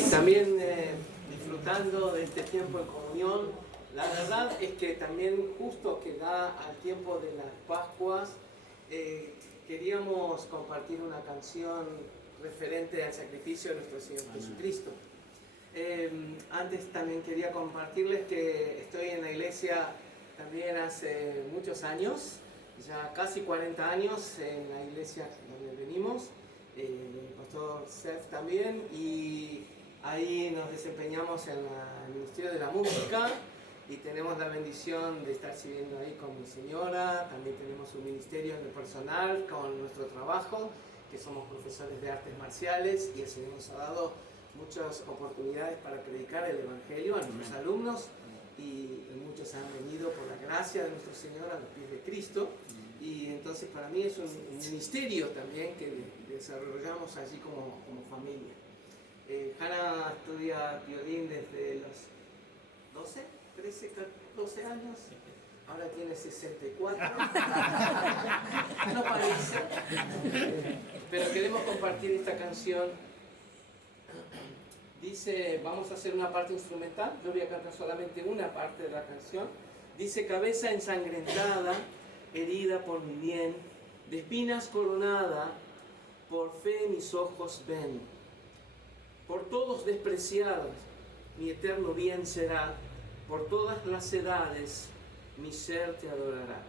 y también disfrutando de este tiempo en comunión. La verdad es que también justo que da al tiempo de las Pascuas, queríamos compartir una canción referente al sacrificio de nuestro Señor Jesucristo. Antes también quería compartirles que estoy en la iglesia también hace muchos años, ya casi 40 años en la iglesia donde venimos, el pastor Seth también, y ahí nos desempeñamos en el Ministerio de la Música y tenemos la bendición de estar sirviendo ahí con mi señora. También tenemos un ministerio en lo personal con nuestro trabajo, que somos profesores de artes marciales, y el Señor nos ha dado muchas oportunidades para predicar el Evangelio a nuestros alumnos, y muchos han venido por la gracia de nuestro Señor a los pies de Cristo. Y entonces para mí es un ministerio también que desarrollamos allí como familia. Hannah estudia violín desde los 12, 13, 12 años. Ahora tiene 64. No parece. Pero queremos compartir esta canción. Dice, vamos a hacer una parte instrumental. Yo voy a cantar solamente una parte de la canción. Dice: cabeza ensangrentada, herida por mi bien, de espinas coronada, por fe mis ojos ven. Por todos despreciados, mi eterno bien será. Por todas las edades, mi ser te adorará.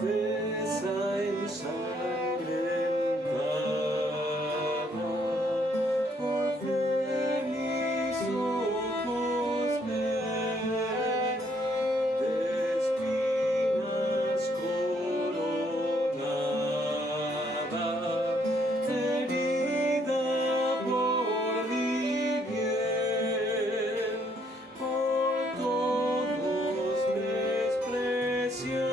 Cabeza ensangrentada, por fe mis ojos ven, de espinas coronada, herida por mi bien, por todos despreciada.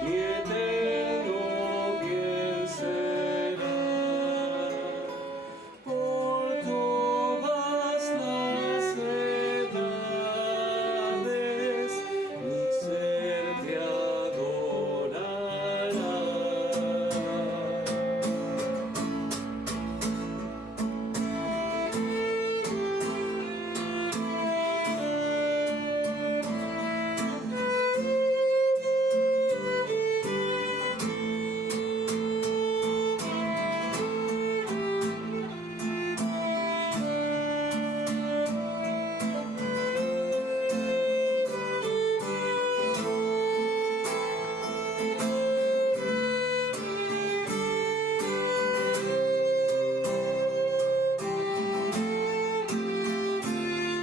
Mi eterno bien será. Por todas las edades, mi ser te adorará.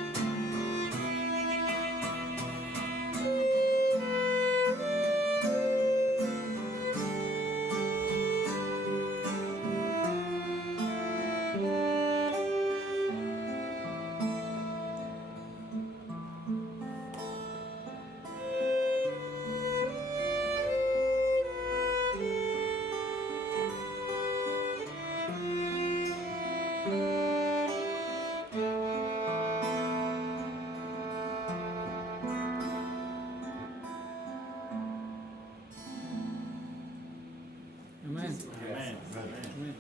Amén. Amén. Amén.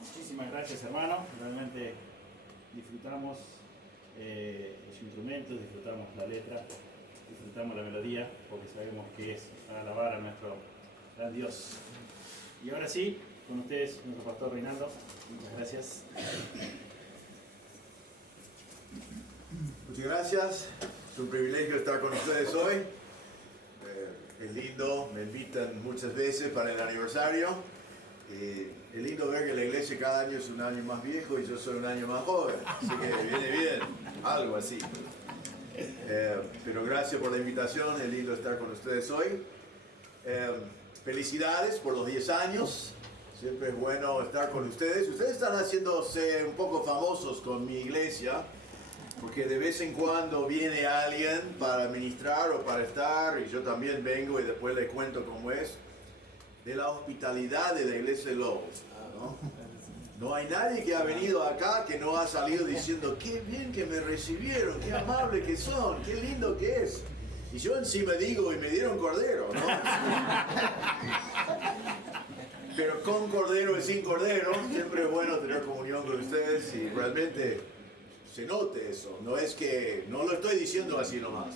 Muchísimas gracias, hermano. Realmente disfrutamos los instrumentos, disfrutamos la letra, disfrutamos la melodía, porque sabemos que es para alabar a nuestro gran Dios. Y ahora sí, con ustedes, nuestro pastor Reinaldo. Muchas gracias. Muchas gracias. Es un privilegio estar con ustedes hoy. Es lindo, me invitan muchas veces para el aniversario. Es lindo ver que la iglesia cada año es un año más viejo y yo soy un año más joven. Así que viene bien, algo así. Pero gracias por la invitación, es lindo estar con ustedes hoy. Felicidades por los 10 años. Siempre es bueno estar con ustedes. Ustedes están haciéndose un poco famosos con mi iglesia, porque de vez en cuando viene alguien para ministrar o para estar, y yo también vengo y después les cuento cómo es, de la hospitalidad de la iglesia de Lobos, ¿no? No hay nadie que ha venido acá que no ha salido diciendo, qué bien que me recibieron, qué amable que son, qué lindo que es. Y yo encima digo, y me dieron cordero, ¿no? Pero con cordero y sin cordero, siempre es bueno tener comunión con ustedes y realmente se note eso. No es que, no lo estoy diciendo así nomás.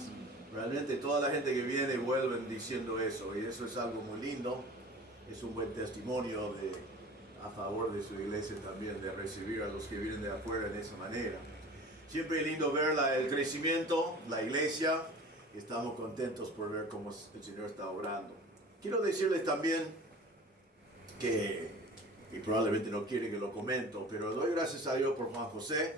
Realmente toda la gente que viene vuelven diciendo eso y eso es algo muy lindo. Es un buen testimonio a favor de su iglesia también, de recibir a los que vienen de afuera de esa manera. Siempre es lindo ver el crecimiento, la iglesia. Estamos contentos por ver cómo el Señor está obrando. Quiero decirles también que, y probablemente no quiere que lo comento, pero doy gracias a Dios por Juan José.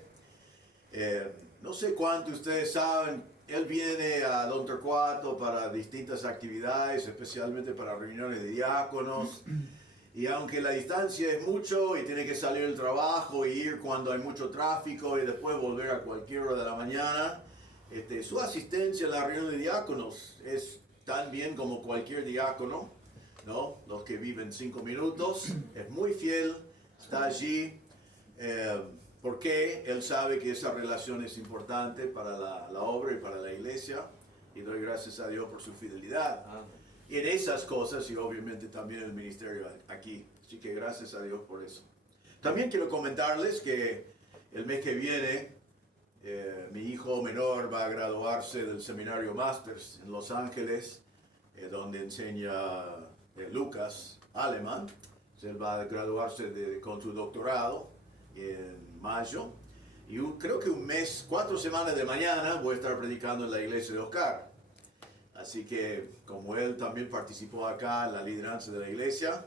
No sé cuánto ustedes saben, él viene a Don Torcuato para distintas actividades, especialmente para reuniones de diáconos. Y aunque la distancia es mucho y tiene que salir del trabajo y ir cuando hay mucho tráfico y después volver a cualquier hora de la mañana, su asistencia a la reunión de diáconos es tan bien como cualquier diácono, ¿no? Los que viven 5 minutos, es muy fiel, está allí, porque él sabe que esa relación es importante para la obra y para la iglesia, y doy gracias a Dios por su fidelidad. Y en esas cosas, y obviamente también el ministerio aquí. Así que gracias a Dios por eso. También quiero comentarles que el mes que viene, mi hijo menor va a graduarse del seminario Masters en Los Ángeles, donde enseña Lucas Alemán. Él va a graduarse con su doctorado en mayo. Y creo que un mes, 4 semanas de mañana, voy a estar predicando en la iglesia de Oscar. Así que, como él también participó acá en la lideranza de la iglesia,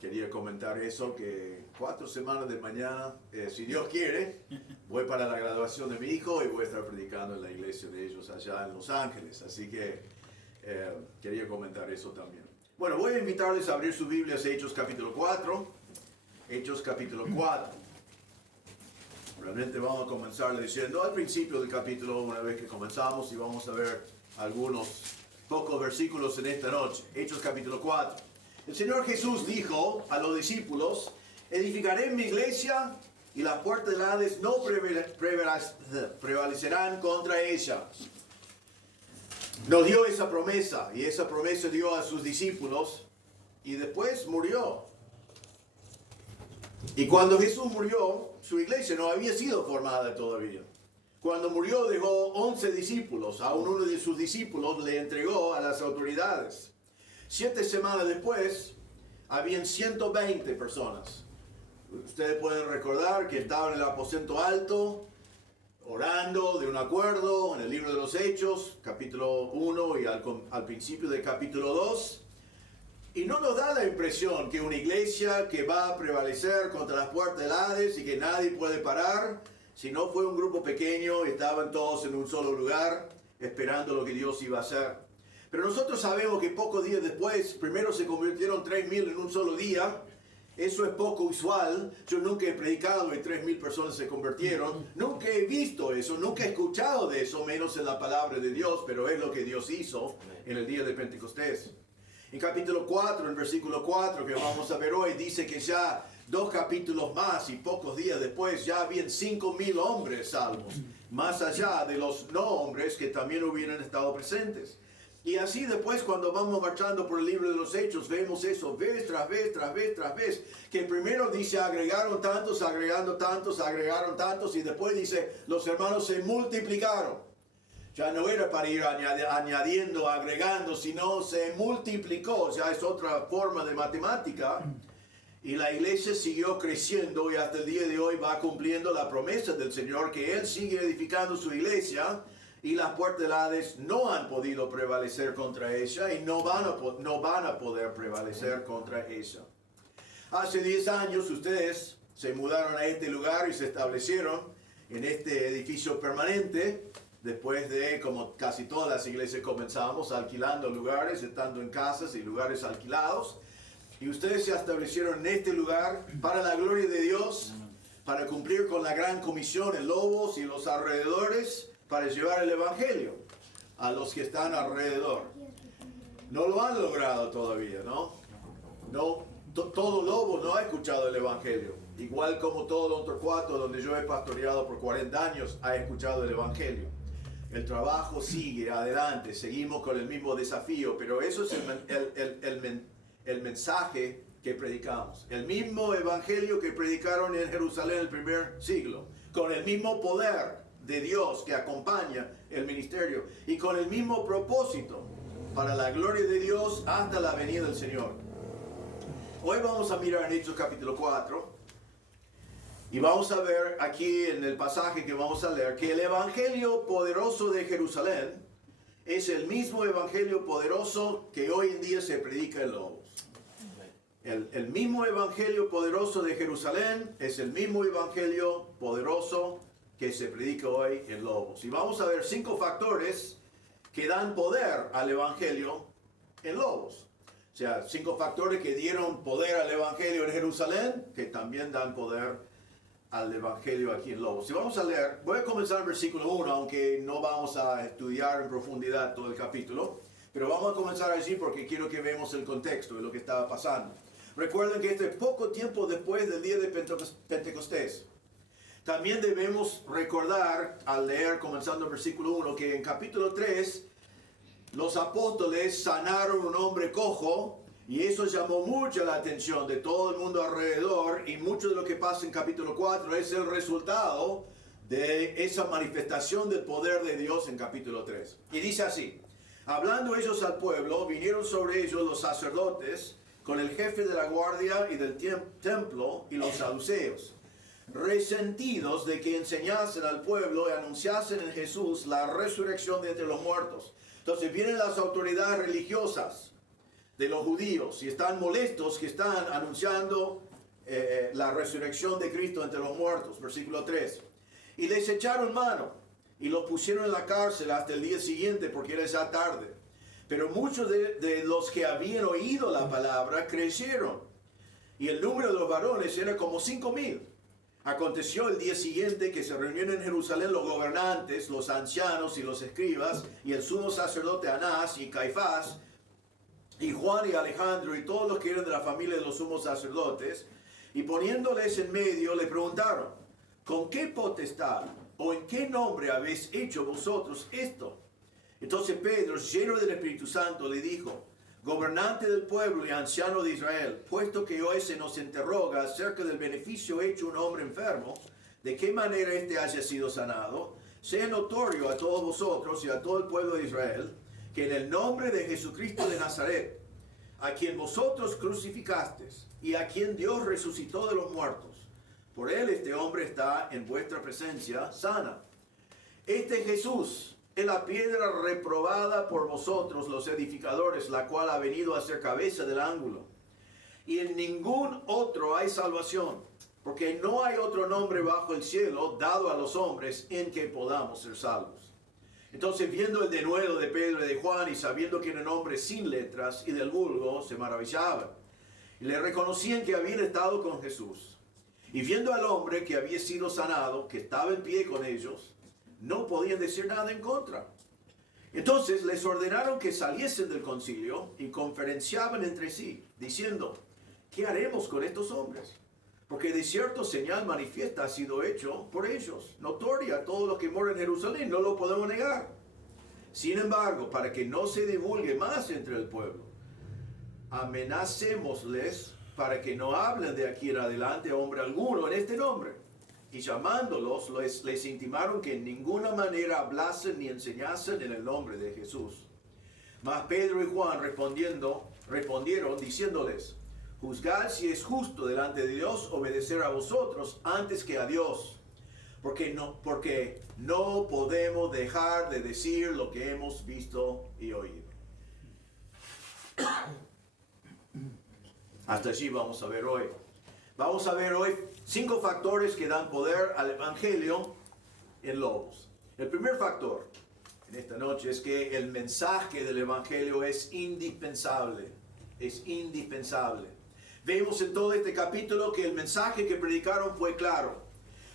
quería comentar eso, que 4 semanas de mañana, si Dios quiere, voy para la graduación de mi hijo y voy a estar predicando en la iglesia de ellos allá en Los Ángeles. Así que quería comentar eso también. Bueno, voy a invitarles a abrir sus Biblias a Hechos capítulo 4. Hechos capítulo 4. Realmente vamos a comenzar diciendo al principio del capítulo, una vez que comenzamos, y vamos a ver algunos pocos versículos en esta noche. Hechos capítulo 4. El Señor Jesús dijo a los discípulos, edificaré mi iglesia y las puertas del Hades no prevalecerán contra ella. Nos dio esa promesa y esa promesa dio a sus discípulos y después murió. Y cuando Jesús murió, su iglesia no había sido formada todavía. Cuando murió dejó 11 discípulos. A uno de sus discípulos le entregó a las autoridades. 7 semanas después, habían 120 personas. Ustedes pueden recordar que estaban en el aposento alto, orando de un acuerdo, en el libro de los Hechos, capítulo 1 y al principio del capítulo 2. Y no nos da la impresión que una iglesia que va a prevalecer contra las puertas del Hades y que nadie puede parar. Si no fue un grupo pequeño, estaban todos en un solo lugar, esperando lo que Dios iba a hacer. Pero nosotros sabemos que pocos días después, primero se convirtieron 3.000 en un solo día. Eso es poco usual. Yo nunca he predicado y 3.000 personas se convirtieron. Nunca he visto eso, nunca he escuchado de eso, menos en la palabra de Dios, pero es lo que Dios hizo en el día de Pentecostés. En capítulo 4, en versículo 4, que vamos a ver hoy, dice que ya 2 capítulos más y pocos días después ya habían 5.000 hombres salvos, más allá de los no hombres que también hubieran estado presentes. Y así después cuando vamos marchando por el libro de los Hechos, vemos eso vez tras vez, tras vez, tras vez. Que primero dice agregaron tantos, agregando tantos, agregaron tantos, y después dice los hermanos se multiplicaron. Ya no era para ir añadiendo, agregando, sino se multiplicó. Ya es otra forma de matemática. Y la iglesia siguió creciendo y hasta el día de hoy va cumpliendo la promesa del Señor que Él sigue edificando su iglesia. Y las puertas del Hades no han podido prevalecer contra ella y no van a poder prevalecer contra ella. Hace 10 años ustedes se mudaron a este lugar y se establecieron en este edificio permanente. Después de, como casi todas las iglesias comenzamos, alquilando lugares, estando en casas y lugares alquilados. Y ustedes se establecieron en este lugar para la gloria de Dios, para cumplir con la gran comisión en Lobos y los alrededores, para llevar el Evangelio a los que están alrededor. No lo han logrado todavía, ¿no? Todo Lobo no ha escuchado el Evangelio. Igual como todo Don Torcuato, donde yo he pastoreado por 40 años, ha escuchado el Evangelio. El trabajo sigue adelante, seguimos con el mismo desafío, pero eso es el mensaje que predicamos. El mismo Evangelio que predicaron en Jerusalén en el primer siglo, con el mismo poder de Dios que acompaña el ministerio y con el mismo propósito para la gloria de Dios hasta la venida del Señor. Hoy vamos a mirar en Hechos capítulo 4 y vamos a ver aquí en el pasaje que vamos a leer que el evangelio poderoso de Jerusalén es el mismo evangelio poderoso que hoy en día se predica en Lobos. El mismo evangelio poderoso de Jerusalén es el mismo evangelio poderoso que se predica hoy en Lobos. Y vamos a ver 5 factores que dan poder al evangelio en Lobos. O sea, 5 factores que dieron poder al evangelio en Jerusalén, que también dan poder al evangelio aquí en Lobos. Y vamos a leer, voy a comenzar en el versículo 1, aunque no vamos a estudiar en profundidad todo el capítulo, pero vamos a comenzar allí porque quiero que veamos el contexto de lo que estaba pasando. Recuerden que este es poco tiempo después del día de Pentecostés. También debemos recordar, al leer, comenzando el versículo 1, que en capítulo 3, los apóstoles sanaron un hombre cojo, y eso llamó mucho la atención de todo el mundo alrededor, y mucho de lo que pasa en capítulo 4 es el resultado de esa manifestación del poder de Dios en capítulo 3. Y dice así: hablando ellos al pueblo, vinieron sobre ellos los sacerdotes, con el jefe de la guardia y del templo, y los saduceos, resentidos de que enseñasen al pueblo y anunciasen en Jesús la resurrección de entre los muertos. Entonces vienen las autoridades religiosas de los judíos y están molestos que están anunciando la resurrección de Cristo entre los muertos. Versículo 3. Y les echaron mano y los pusieron en la cárcel hasta el día siguiente porque era ya tarde. Pero muchos de los que habían oído la palabra creyeron, y el número de los varones era como 5,000. Aconteció el día siguiente que se reunieron en Jerusalén los gobernantes, los ancianos y los escribas, y el sumo sacerdote Anás y Caifás, y Juan y Alejandro, y todos los que eran de la familia de los sumos sacerdotes, y poniéndoles en medio le preguntaron: ¿con qué potestad o en qué nombre habéis hecho vosotros esto? Entonces Pedro, lleno del Espíritu Santo, le dijo: gobernante del pueblo y anciano de Israel, puesto que hoy se nos interroga acerca del beneficio hecho a un hombre enfermo, de qué manera éste haya sido sanado, sea notorio a todos vosotros y a todo el pueblo de Israel, que en el nombre de Jesucristo de Nazaret, a quien vosotros crucificasteis y a quien Dios resucitó de los muertos, por él este hombre está en vuestra presencia sana. Este Jesús es la piedra reprobada por vosotros los edificadores, la cual ha venido a ser cabeza del ángulo. Y en ningún otro hay salvación, porque no hay otro nombre bajo el cielo dado a los hombres en que podamos ser salvos. Entonces, viendo el denuedo de Pedro y de Juan, y sabiendo que eran hombres sin letras y del vulgo, se maravillaban. Y le reconocían que habían estado con Jesús. Y viendo al hombre que había sido sanado, que estaba en pie con ellos, no podían decir nada en contra. Entonces les ordenaron que saliesen del concilio y conferenciaban entre sí, diciendo: ¿qué haremos con estos hombres? Porque de cierto señal manifiesta ha sido hecho por ellos, notoria a todos los que moran en Jerusalén, no lo podemos negar. Sin embargo, para que no se divulgue más entre el pueblo, amenacémosles para que no hablen de aquí en adelante a hombre alguno en este nombre. Y llamándolos, les intimaron que en ninguna manera hablasen ni enseñasen en el nombre de Jesús. Mas Pedro y Juan respondieron diciéndoles: juzgad si es justo delante de Dios obedecer a vosotros antes que a Dios, porque no podemos dejar de decir lo que hemos visto y oído. Hasta allí vamos a ver hoy. Vamos a ver hoy 5 factores que dan poder al Evangelio en Lobos. El primer factor en esta noche es que el mensaje del Evangelio es indispensable. Es indispensable. Vemos en todo este capítulo que el mensaje que predicaron fue claro.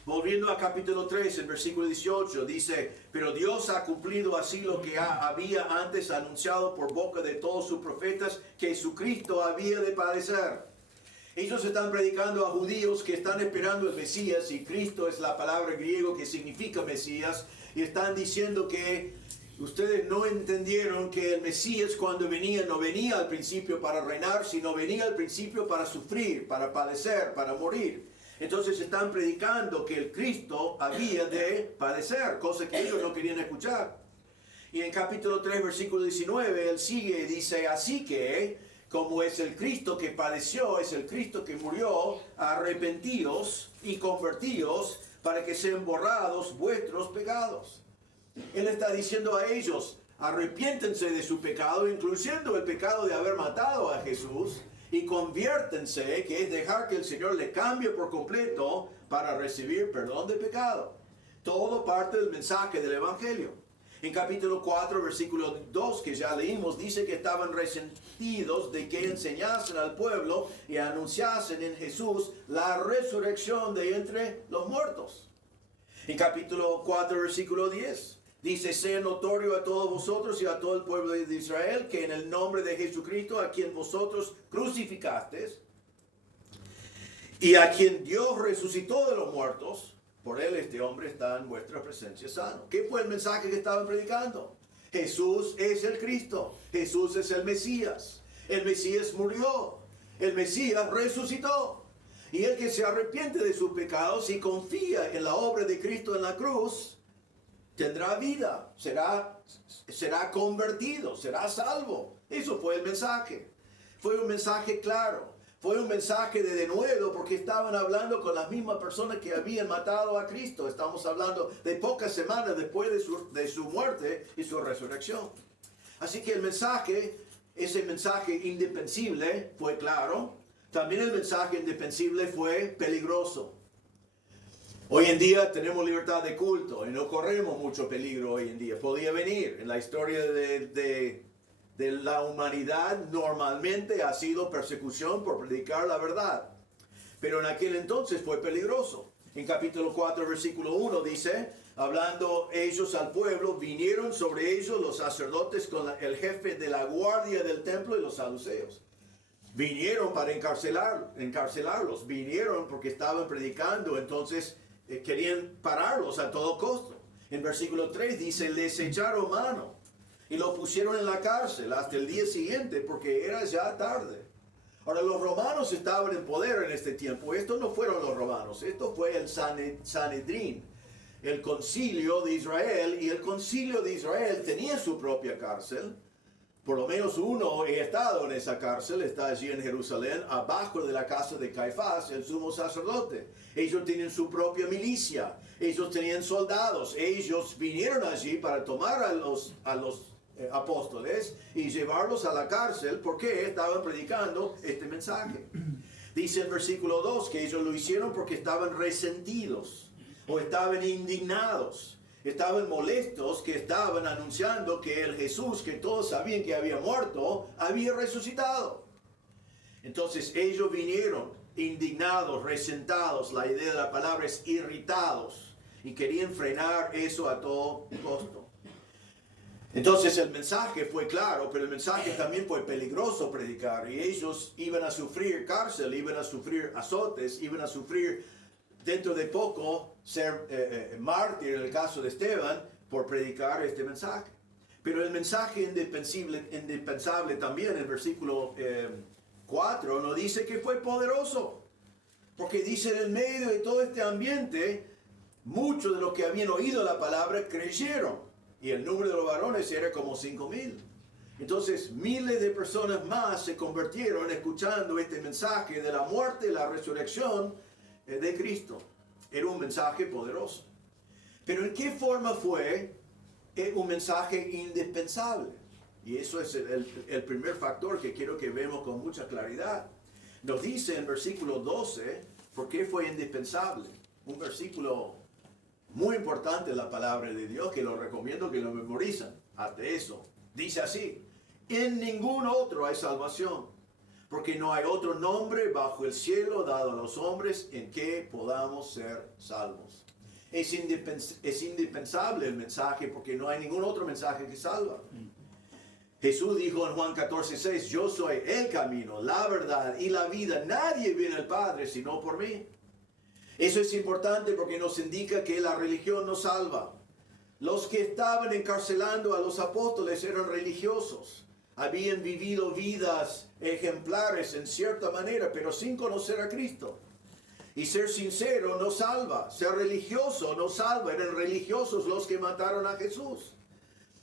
Volviendo a capítulo 3, el versículo 18, dice: pero Dios ha cumplido así lo que había antes anunciado por boca de todos sus profetas, que Jesucristo había de padecer. Ellos están predicando a judíos que están esperando el Mesías, y Cristo es la palabra griego que significa Mesías, y están diciendo que ustedes no entendieron que el Mesías cuando venía no venía al principio para reinar, sino venía al principio para sufrir, para padecer, para morir. Entonces están predicando que el Cristo había de padecer, cosa que ellos no querían escuchar. Y en capítulo 3, versículo 19, él sigue y dice: así que, como es el Cristo que padeció, es el Cristo que murió, arrepentíos y convertíos para que sean borrados vuestros pecados. Él está diciendo a ellos: arrepiéntense de su pecado, incluyendo el pecado de haber matado a Jesús, y conviértense, que es dejar que el Señor le cambie por completo para recibir perdón de pecado. Todo parte del mensaje del Evangelio. En capítulo 4, versículo 2, que ya leímos, dice que estaban resentidos de que enseñasen al pueblo y anunciasen en Jesús la resurrección de entre los muertos. En capítulo 4, versículo 10, dice: sea notorio a todos vosotros y a todo el pueblo de Israel que en el nombre de Jesucristo, a quien vosotros crucificasteis y a quien Dios resucitó de los muertos, por él este hombre está en vuestra presencia sano. ¿Qué fue el mensaje que estaban predicando? Jesús es el Cristo. Jesús es el Mesías. El Mesías murió. El Mesías resucitó. Y el que se arrepiente de sus pecados y confía en la obra de Cristo en la cruz, tendrá vida. Será convertido. Será salvo. Eso fue el mensaje. Fue un mensaje claro. Fue un mensaje de denuedo, porque estaban hablando con las mismas personas que habían matado a Cristo. Estamos hablando de pocas semanas después de su muerte y su resurrección. Así que el mensaje, ese mensaje indefensible, fue claro. También el mensaje indefensible fue peligroso. Hoy en día tenemos libertad de culto y no corremos mucho peligro hoy en día. Podía venir en la historia de la humanidad, normalmente ha sido persecución por predicar la verdad. Pero en aquel entonces fue peligroso. En capítulo 4, versículo 1 dice: hablando ellos al pueblo, vinieron sobre ellos los sacerdotes con el jefe de la guardia del templo y los saduceos. Vinieron para encarcelarlos. Vinieron porque estaban predicando, entonces querían pararlos a todo costo. En versículo 3 dice: les echaron mano y lo pusieron en la cárcel hasta el día siguiente, porque era ya tarde. Ahora, los romanos estaban en poder en este tiempo. Estos no fueron los romanos, esto fue el Sanedrín, el concilio de Israel. Y el concilio de Israel tenía su propia cárcel. Por lo menos uno he estado en esa cárcel, está allí en Jerusalén, abajo de la casa de Caifás, el sumo sacerdote. Ellos tienen su propia milicia, ellos tenían soldados. Ellos vinieron allí para tomar a los apóstoles y llevarlos a la cárcel, porque estaban predicando este mensaje. Dice el versículo 2 que ellos lo hicieron porque estaban resentidos o estaban indignados, estaban molestos, que estaban anunciando que el Jesús que todos sabían que había muerto había resucitado. Entonces ellos vinieron indignados, resentados, la idea de la palabra es irritados, y querían frenar eso a todo costo. Entonces el mensaje fue claro, pero el mensaje también fue peligroso predicar, y ellos iban a sufrir cárcel, iban a sufrir azotes, iban a sufrir dentro de poco ser mártir en el caso de Esteban por predicar este mensaje. Pero el mensaje indispensable también en el versículo 4 nos dice que fue poderoso. Porque dice, en el medio de todo este ambiente, muchos de los que habían oído la palabra creyeron. Y el número de los varones era como 5,000. Entonces miles de personas más se convirtieron escuchando este mensaje de la muerte y la resurrección de Cristo. Era un mensaje poderoso. Pero ¿en qué forma fue un mensaje indispensable? Y eso es el primer factor que quiero que vemos con mucha claridad. Nos dice en versículo 12 por qué fue indispensable. Un versículo muy importante en la palabra de Dios que lo recomiendo que lo memoricen. Hasta eso. Dice así: en ningún otro hay salvación, porque no hay otro nombre bajo el cielo dado a los hombres en que podamos ser salvos. Es indispensable el mensaje porque no hay ningún otro mensaje que salva. Jesús dijo en Juan 14:6, yo soy el camino, la verdad y la vida. Nadie viene al Padre sino por mí. Eso es importante porque nos indica que la religión no salva. Los que estaban encarcelando a los apóstoles eran religiosos. Habían vivido vidas ejemplares en cierta manera, pero sin conocer a Cristo. Y ser sincero no salva. Ser religioso no salva. Eran religiosos los que mataron a Jesús.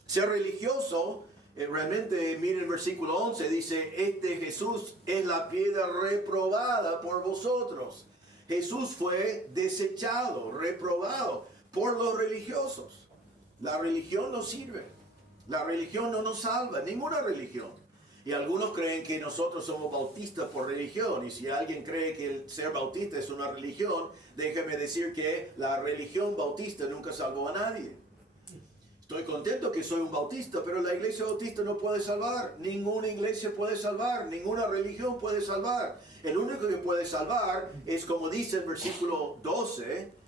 Ser religioso, realmente, miren el versículo 11, dice, este Jesús es la piedra reprobada por vosotros. Jesús fue desechado, reprobado por los religiosos. La religión no sirve. La religión no nos salva, ninguna religión. Y algunos creen que nosotros somos bautistas por religión. Y si alguien cree que el ser bautista es una religión, déjeme decir que la religión bautista nunca salvó a nadie. Estoy contento que soy un bautista, pero la iglesia bautista no puede salvar. Ninguna iglesia puede salvar, ninguna religión puede salvar. El único que puede salvar es, como dice el versículo 12,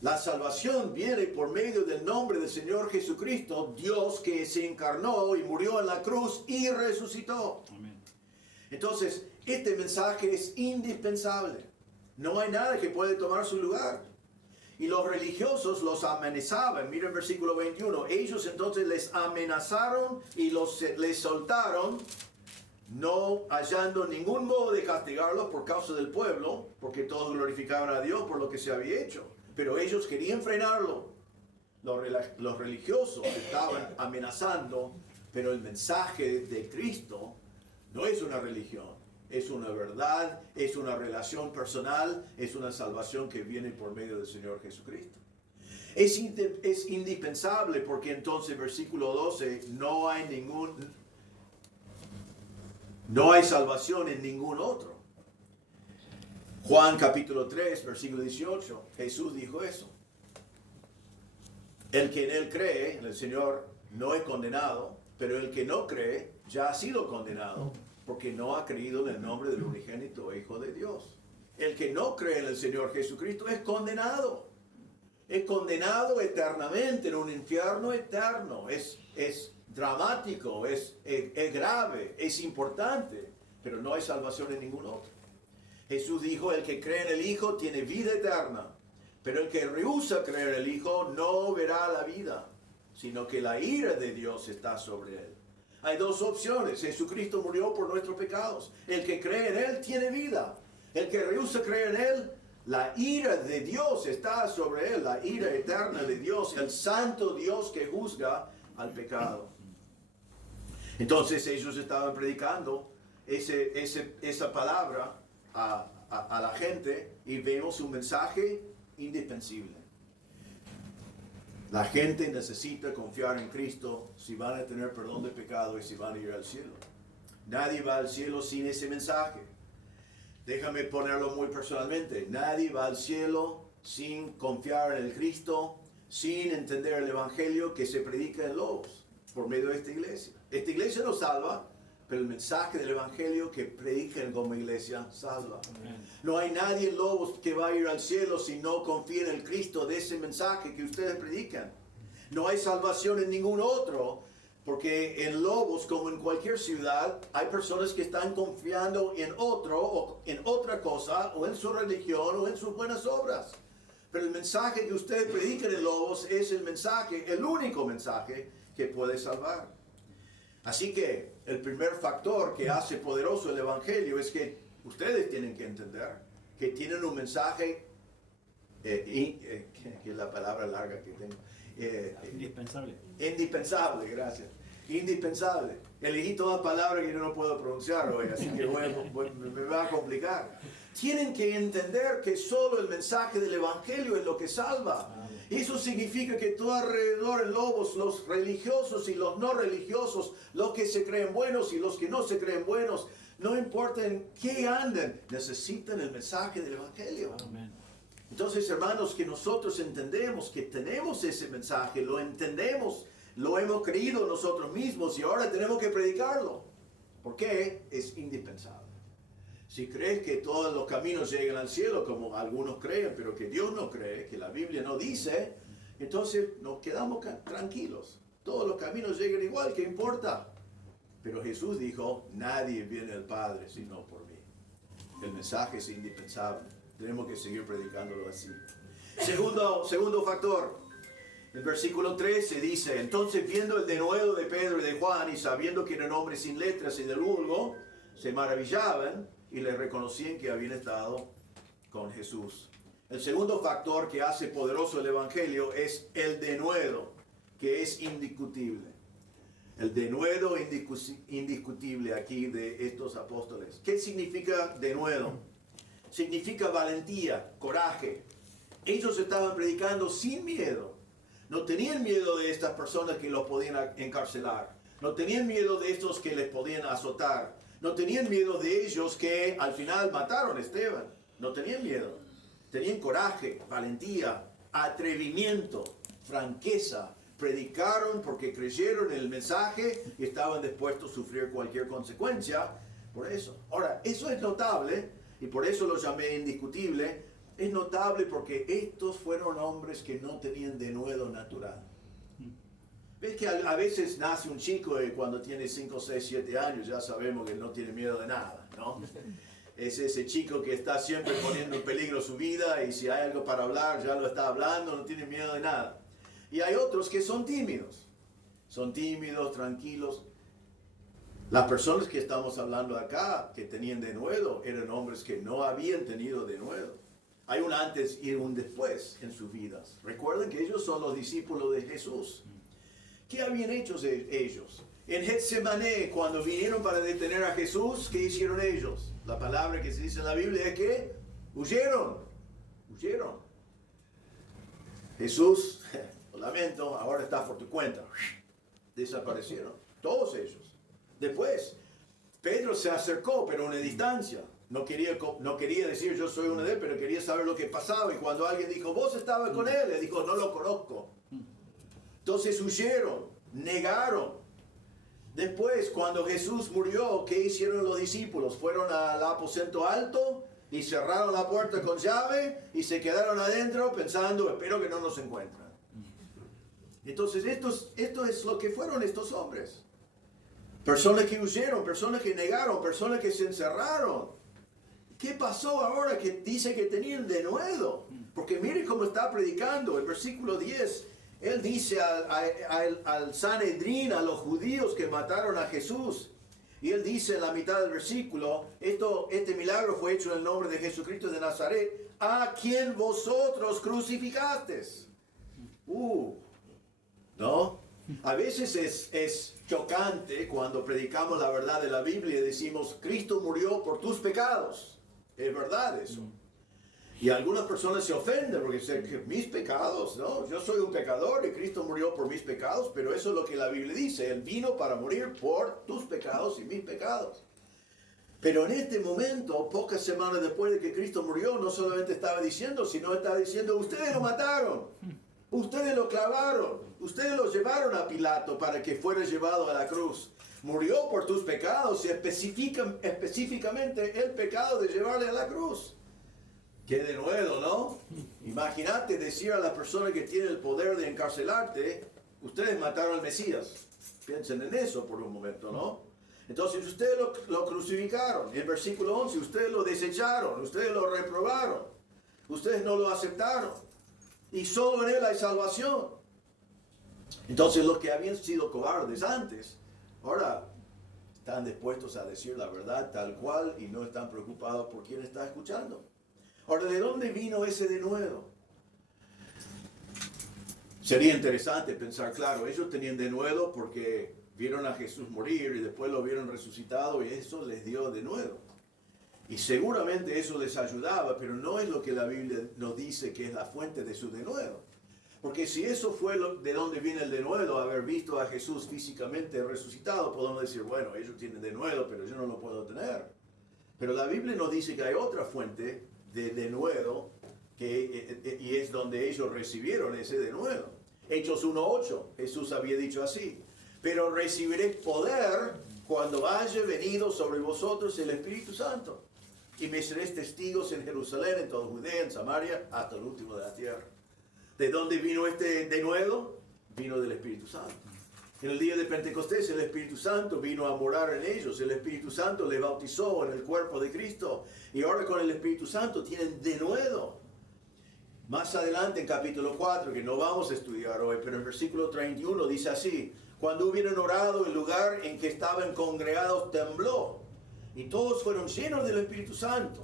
la salvación viene por medio del nombre del Señor Jesucristo, Dios que se encarnó y murió en la cruz y resucitó. Amén. Entonces, este mensaje es indispensable. No hay nada que puede tomar su lugar. Y los religiosos los amenazaban. Miren el versículo 21. Ellos entonces les amenazaron y les soltaron, no hallando ningún modo de castigarlos por causa del pueblo, porque todos glorificaban a Dios por lo que se había hecho. Pero ellos querían frenarlo. Los religiosos estaban amenazando, pero el mensaje de Cristo no es una religión. Es una verdad, es una relación personal, es una salvación que viene por medio del Señor Jesucristo. Es indispensable porque entonces, versículo 12, no hay salvación en ningún otro. Juan capítulo 3, versículo 18, Jesús dijo eso. El que en Él cree, en el Señor, no es condenado, pero el que no cree ya ha sido condenado, porque no ha creído en el nombre del unigénito Hijo de Dios. El que no cree en el Señor Jesucristo es condenado. Es condenado eternamente en un infierno eterno. Es dramático, es grave, es importante, pero no hay salvación en ningún otro. Jesús dijo, el que cree en el Hijo tiene vida eterna, pero el que rehúsa creer en el Hijo no verá la vida, sino que la ira de Dios está sobre él. Hay dos opciones. Jesucristo murió por nuestros pecados. El que cree en Él tiene vida. El que rehúsa creer en Él, la ira de Dios está sobre él, la ira eterna de Dios, el santo Dios que juzga al pecado. Entonces ellos estaban predicando esa palabra a la gente y vemos un mensaje indispensable. La gente necesita confiar en Cristo si van a tener perdón de pecado y si van a ir al cielo. Nadie va al cielo sin ese mensaje. Déjame ponerlo muy personalmente. Nadie va al cielo sin confiar en el Cristo, sin entender el Evangelio que se predica en Lobos por medio de esta iglesia. Esta iglesia no salva, pero el mensaje del Evangelio que predican como iglesia salva. No hay nadie en Lobos que va a ir al cielo si no confía en el Cristo de ese mensaje que ustedes predican. No hay salvación en ningún otro, porque en Lobos, como en cualquier ciudad, hay personas que están confiando en otro, o en otra cosa, o en su religión, o en sus buenas obras. Pero el mensaje que ustedes predican en Lobos es el mensaje, el único mensaje que puede salvar. Así que el primer factor que hace poderoso el Evangelio es que ustedes tienen que entender que tienen un mensaje, que es la palabra larga que tengo. Indispensable. Indispensable, gracias. Indispensable. Elegí todas palabras que yo no puedo pronunciar hoy, así que me va a complicar. Tienen que entender que solo el mensaje del Evangelio es lo que salva. Eso significa que todo alrededor en Lobos, los religiosos y los no religiosos, los que se creen buenos y los que no se creen buenos, no importa en qué anden, necesitan el mensaje del Evangelio. Amén. Entonces, hermanos, que nosotros entendemos que tenemos ese mensaje, lo entendemos, lo hemos creído nosotros mismos y ahora tenemos que predicarlo. ¿Por qué? Es indispensable. Si crees que todos los caminos llegan al cielo, como algunos creen, pero que Dios no cree, que la Biblia no dice, entonces nos quedamos tranquilos. Todos los caminos llegan igual, ¿qué importa? Pero Jesús dijo, nadie viene al Padre sino por mí. El mensaje es indispensable. Tenemos que seguir predicándolo así. Segundo factor. En versículo 13 dice, entonces viendo el denuedo de Pedro y de Juan y sabiendo que eran hombres sin letras y del vulgo, se maravillaban y les reconocían que habían estado con Jesús. El segundo factor que hace poderoso el Evangelio es el denuedo, que es indiscutible. El denuedo indiscutible aquí de estos apóstoles. ¿Qué significa denuedo? Significa valentía, coraje. Ellos estaban predicando sin miedo. No tenían miedo de estas personas que los podían encarcelar. No tenían miedo de estos que les podían azotar. No tenían miedo de ellos que al final mataron a Esteban. No tenían miedo. Tenían coraje, valentía, atrevimiento, franqueza. Predicaron porque creyeron en el mensaje y estaban dispuestos a sufrir cualquier consecuencia por eso. Ahora, eso es notable y por eso lo llamé indiscutible. Es notable porque estos fueron hombres que no tenían denuedo natural. Ves que a veces nace un chico y cuando tiene 5, 6, 7 años ya sabemos que no tiene miedo de nada, ¿no? Es ese chico que está siempre poniendo en peligro su vida y si hay algo para hablar ya lo está hablando, no tiene miedo de nada. Y hay otros que son tímidos, tranquilos. Las personas que estamos hablando acá, que tenían denuedo, eran hombres que no habían tenido denuedo. Hay un antes y un después en sus vidas. Recuerden que ellos son los discípulos de Jesús. ¿Qué habían hecho ellos? En Getsemaní, cuando vinieron para detener a Jesús, ¿qué hicieron ellos? La palabra que se dice en la Biblia es que huyeron. Jesús, lo lamento, ahora está por tu cuenta. Desaparecieron, todos ellos. Después, Pedro se acercó, pero a una distancia. No quería decir yo soy uno de él, pero quería saber lo que pasaba. Y cuando alguien dijo, vos estabas con él, le dijo, no lo conozco. Entonces huyeron, negaron. Después, cuando Jesús murió, ¿qué hicieron los discípulos? Fueron al aposento alto y cerraron la puerta con llave y se quedaron adentro pensando, espero que no nos encuentren. Entonces, esto es lo que fueron estos hombres. Personas que huyeron, personas que negaron, personas que se encerraron. ¿Qué pasó ahora que dice que tenían denuedo? Porque miren cómo está predicando. El versículo 10, él dice al Sanedrín, a los judíos que mataron a Jesús. Y él dice en la mitad del versículo, este milagro fue hecho en el nombre de Jesucristo de Nazaret, a quien vosotros crucificasteis. ¿No? A veces es chocante cuando predicamos la verdad de la Biblia y decimos, Cristo murió por tus pecados. Es verdad eso. Y algunas personas se ofenden porque dicen que mis pecados, ¿no? Yo soy un pecador y Cristo murió por mis pecados, pero eso es lo que la Biblia dice. Él vino para morir por tus pecados y mis pecados. Pero en este momento, pocas semanas después de que Cristo murió, no solamente estaba diciendo, sino estaba diciendo, ustedes lo mataron, ustedes lo clavaron, ustedes lo llevaron a Pilato para que fuera llevado a la cruz. Murió por tus pecados y específicamente el pecado de llevarle a la cruz. Qué denuedo, ¿no? Imagínate decir a la persona que tiene el poder de encarcelarte, ustedes mataron al Mesías. Piensen en eso por un momento, ¿no? Entonces ustedes lo crucificaron. En el versículo 11, ustedes lo desecharon, ustedes lo reprobaron, ustedes no lo aceptaron. y solo en Él hay salvación. Entonces los que habían sido cobardes antes, ahora están dispuestos a decir la verdad tal cual y no están preocupados por quién está escuchando. Ahora, ¿de dónde vino ese denuedo? Sería interesante pensar, claro, ellos tenían denuedo porque vieron a Jesús morir y después lo vieron resucitado y eso les dio denuedo. Y seguramente eso les ayudaba, pero no es lo que la Biblia nos dice que es la fuente de su denuedo. Porque si eso fue de donde viene el denuedo, haber visto a Jesús físicamente resucitado, podemos decir, bueno, ellos tienen denuedo, pero yo no lo puedo tener. Pero la Biblia nos dice que hay otra fuente de denuedo y es donde ellos recibieron ese denuedo. Hechos 1:8, Jesús había dicho así, pero recibiréis poder cuando haya venido sobre vosotros el Espíritu Santo. Y me seréis testigos en Jerusalén, en toda Judea, en Samaria, hasta el último de la tierra. ¿De dónde vino este denuedo? Vino del Espíritu Santo. En el día de Pentecostés el Espíritu Santo vino a morar en ellos. El Espíritu Santo les bautizó en el cuerpo de Cristo. Y ahora con el Espíritu Santo tienen denuedo. Más adelante en capítulo 4, que no vamos a estudiar hoy, pero en versículo 31 dice así: cuando hubieron orado, el lugar en que estaban congregados tembló, y todos fueron llenos del Espíritu Santo,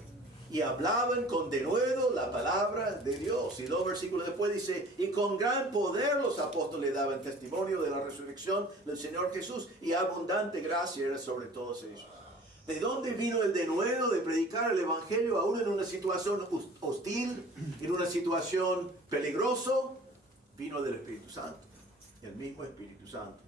y hablaban con denuedo la palabra de Dios. Y 2 versículos después dice, y con gran poder los apóstoles daban testimonio de la resurrección del Señor Jesús, y abundante gracia era sobre todos ellos. ¿De dónde vino el denuedo de predicar el Evangelio aún en una situación hostil, en una situación peligrosa? Vino del Espíritu Santo, el mismo Espíritu Santo.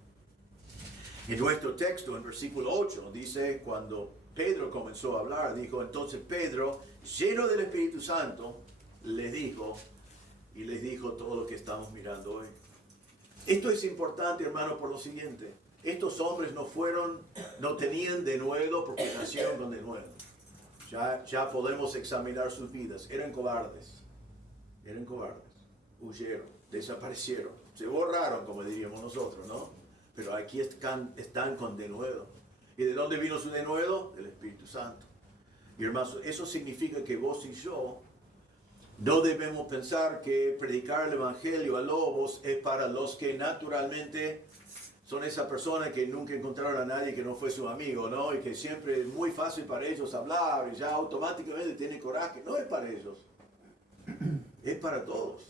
En nuestro texto, en versículo 8, dice, cuando Pedro comenzó a hablar, dijo, entonces Pedro, lleno del Espíritu Santo, les dijo todo lo que estamos mirando hoy. Esto es importante, hermano, por lo siguiente. Estos hombres no tenían denuedo porque nacieron con denuedo. Ya podemos examinar sus vidas. Eran cobardes, huyeron, desaparecieron, se borraron, como diríamos nosotros, ¿no? Pero aquí están con denuedo. ¿Y de dónde vino su denuedo? Del Espíritu Santo. Y hermanos, eso significa que vos y yo no debemos pensar que predicar el Evangelio a lobos es para los que naturalmente son esa persona que nunca encontraron a nadie que no fue su amigo, ¿no? Y que siempre es muy fácil para ellos hablar y ya automáticamente tienen coraje. No es para ellos, es para todos.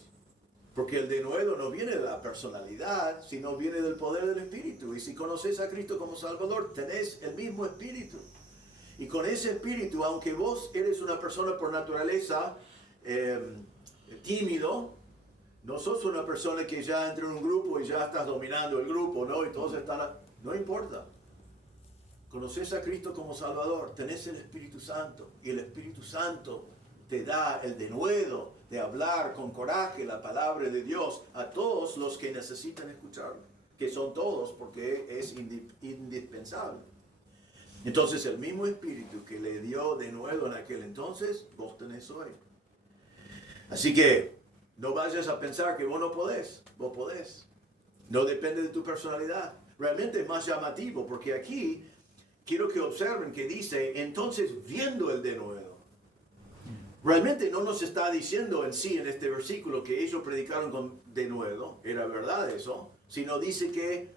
Porque el denuedo no viene de la personalidad, sino viene del poder del Espíritu. Y si conoces a Cristo como Salvador, tenés el mismo Espíritu. Y con ese Espíritu, aunque vos eres una persona por naturaleza tímido, no sos una persona que ya entra en un grupo y ya estás dominando el grupo, ¿no? Y todos están... No importa. Conoces a Cristo como Salvador, tenés el Espíritu Santo. Y el Espíritu Santo te da el denuedo de hablar con coraje la palabra de Dios a todos los que necesitan escucharlo. Que son todos, porque es indispensable. Entonces el mismo Espíritu que le dio denuedo en aquel entonces, vos tenés hoy. Así que no vayas a pensar que vos no podés. Vos podés. No depende de tu personalidad. Realmente es más llamativo porque aquí quiero que observen que dice, entonces viendo el denuedo. Realmente no nos está diciendo en sí en este versículo que ellos predicaron con denuedo. Era verdad eso. Sino dice que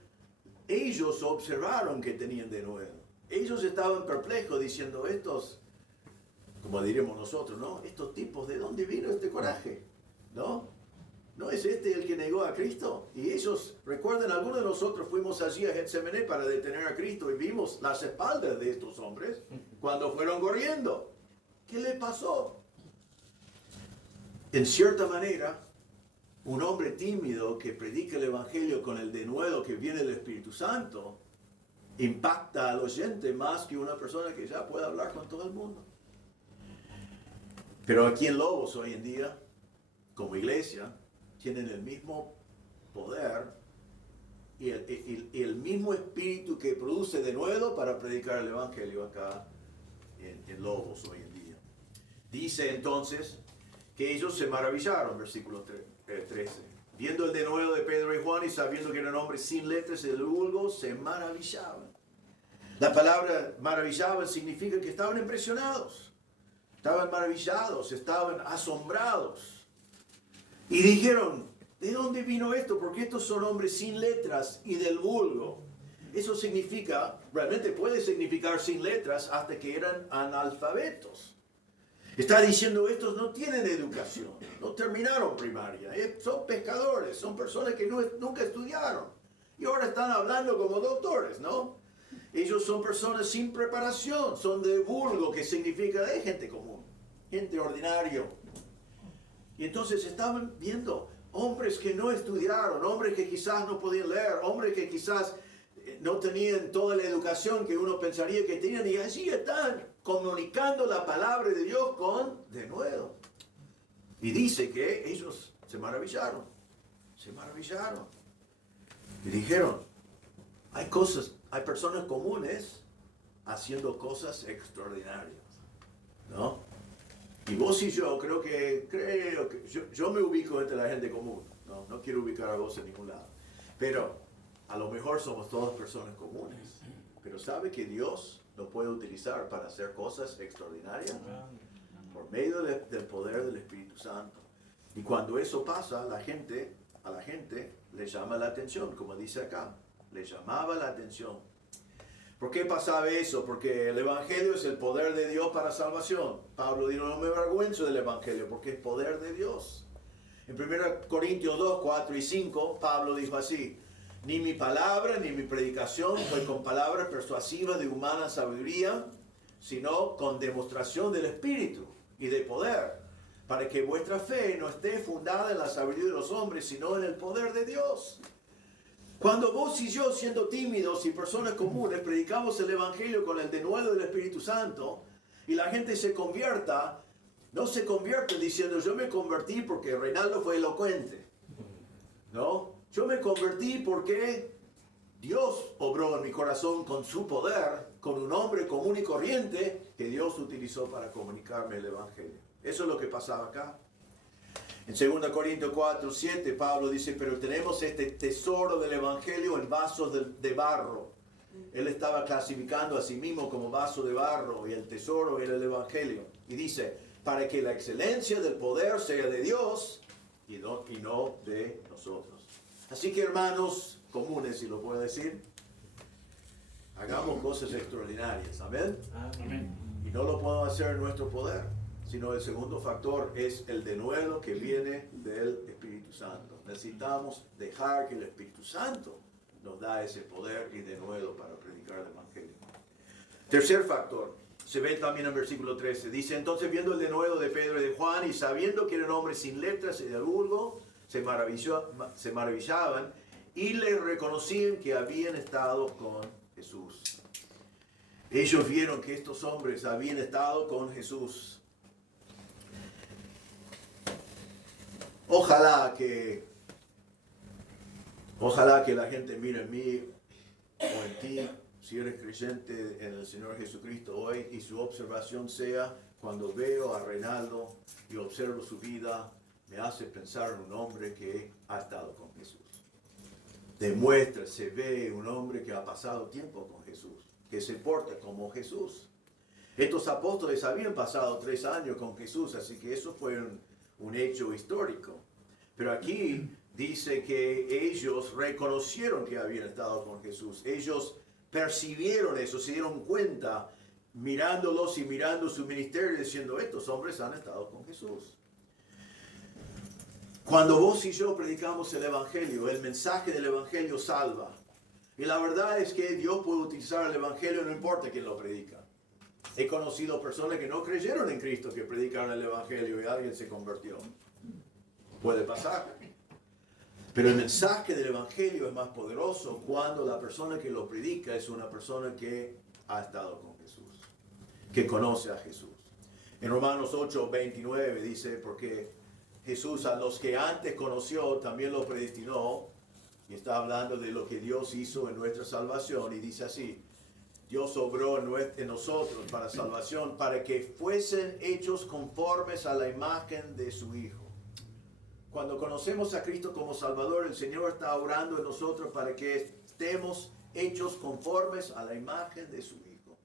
ellos observaron que tenían denuedo. Ellos estaban perplejos diciendo estos, como diríamos nosotros, ¿no? Estos tipos, ¿de dónde vino este coraje? ¿No? ¿No es este el que negó a Cristo? Y ellos, recuerden, algunos de nosotros fuimos allí a Getsemaní para detener a Cristo y vimos las espaldas de estos hombres cuando fueron corriendo. ¿Qué le pasó? En cierta manera, un hombre tímido que predica el Evangelio con el denuedo que viene del Espíritu Santo impacta al oyente más que una persona que ya puede hablar con todo el mundo. Pero aquí en Lobos hoy en día, como iglesia, tienen el mismo poder y el mismo espíritu que produce denuedo para predicar el Evangelio acá en Lobos hoy en día. Dice entonces que ellos se maravillaron, versículo 13. Viendo el denuedo de Pedro y Juan y sabiendo que eran hombres sin letras y del vulgo, se maravillaban. La palabra maravillaban significa que estaban impresionados. Estaban maravillados, estaban asombrados. Y dijeron, ¿de dónde vino esto? Porque estos son hombres sin letras y del vulgo. Eso significa, realmente puede significar sin letras hasta que eran analfabetos. Está diciendo, estos no tienen educación, no terminaron primaria, son pescadores, son personas que nunca estudiaron. Y ahora están hablando como doctores, ¿no? Ellos son personas sin preparación, son de vulgo, que significa de gente común, gente ordinario. Y entonces estaban viendo hombres que no estudiaron, hombres que quizás no podían leer, hombres que quizás no tenían toda la educación que uno pensaría que tenían, y así están comunicando la palabra de Dios con denuedo. Y dice que ellos se maravillaron. Y dijeron, hay personas comunes haciendo cosas extraordinarias, ¿no? Y vos y yo creo que yo me ubico entre la gente común, no quiero ubicar a vos en ningún lado, pero a lo mejor somos todas personas comunes, pero ¿sabe que Dios nos puede utilizar para hacer cosas extraordinarias? Por medio del poder del Espíritu Santo. Y cuando eso pasa, a la gente le llama la atención, como dice acá, le llamaba la atención. ¿Por qué pasaba eso? Porque el Evangelio es el poder de Dios para salvación. Pablo dijo, no me avergüenzo del Evangelio, porque es poder de Dios. En 1 Corintios 2, 4 y 5, Pablo dijo así, ni mi palabra ni mi predicación fue con palabras persuasivas de humana sabiduría, sino con demostración del Espíritu y de poder, para que vuestra fe no esté fundada en la sabiduría de los hombres, sino en el poder de Dios. Cuando vos y yo, siendo tímidos y personas comunes, predicamos el Evangelio con el denuedo del Espíritu Santo, y la gente se convierta, no se convierte diciendo, yo me convertí porque Reinaldo fue elocuente, ¿no? Yo me convertí porque Dios obró en mi corazón con su poder, con un hombre común y corriente que Dios utilizó para comunicarme el Evangelio. Eso es lo que pasaba acá. En 2 Corintios 4, 7, Pablo dice, pero tenemos este tesoro del Evangelio en vasos de barro. Él estaba clasificando a sí mismo como vaso de barro y el tesoro era el Evangelio. Y dice, para que la excelencia del poder sea de Dios y no de nosotros. Así que hermanos comunes, si lo puedo decir, hagamos cosas extraordinarias. Amén. Amén. Y no lo podemos hacer en nuestro poder, sino el segundo factor es el denuedo que viene del Espíritu Santo. Necesitamos dejar que el Espíritu Santo nos da ese poder y denuedo para predicar el Evangelio. Tercer factor, se ve también en versículo 13. Dice, entonces viendo el denuedo de Pedro y de Juan y sabiendo que eran hombres sin letras y de vulgo, se maravillaban y le reconocían que habían estado con Jesús. Ellos vieron que estos hombres habían estado con Jesús. Ojalá que la gente mire en mí o en ti, si eres creyente en el Señor Jesucristo hoy, y su observación sea, cuando veo a Reinaldo y observo su vida, me hace pensar en un hombre que ha estado con Jesús. Demuestra, se ve un hombre que ha pasado tiempo con Jesús, que se porta como Jesús. Estos apóstoles habían pasado 3 años con Jesús, así que eso fue un hecho histórico. Pero aquí dice que ellos reconocieron que habían estado con Jesús. Ellos percibieron eso, se dieron cuenta, mirándolos y mirando su ministerio, diciendo, estos hombres han estado con Jesús. Cuando vos y yo predicamos el Evangelio, el mensaje del Evangelio salva. Y la verdad es que Dios puede utilizar el Evangelio, no importa quién lo predica. He conocido personas que no creyeron en Cristo, que predicaron el Evangelio y alguien se convirtió. Puede pasar. Pero el mensaje del Evangelio es más poderoso cuando la persona que lo predica es una persona que ha estado con Jesús, que conoce a Jesús. En Romanos 8, 29 dice, porque Jesús a los que antes conoció también lo predestinó, y está hablando de lo que Dios hizo en nuestra salvación, y dice así, Dios obró en nosotros para salvación, para que fuesen hechos conformes a la imagen de su Hijo. Cuando conocemos a Cristo como Salvador, el Señor está obrando en nosotros para que estemos hechos conformes a la imagen de su Hijo.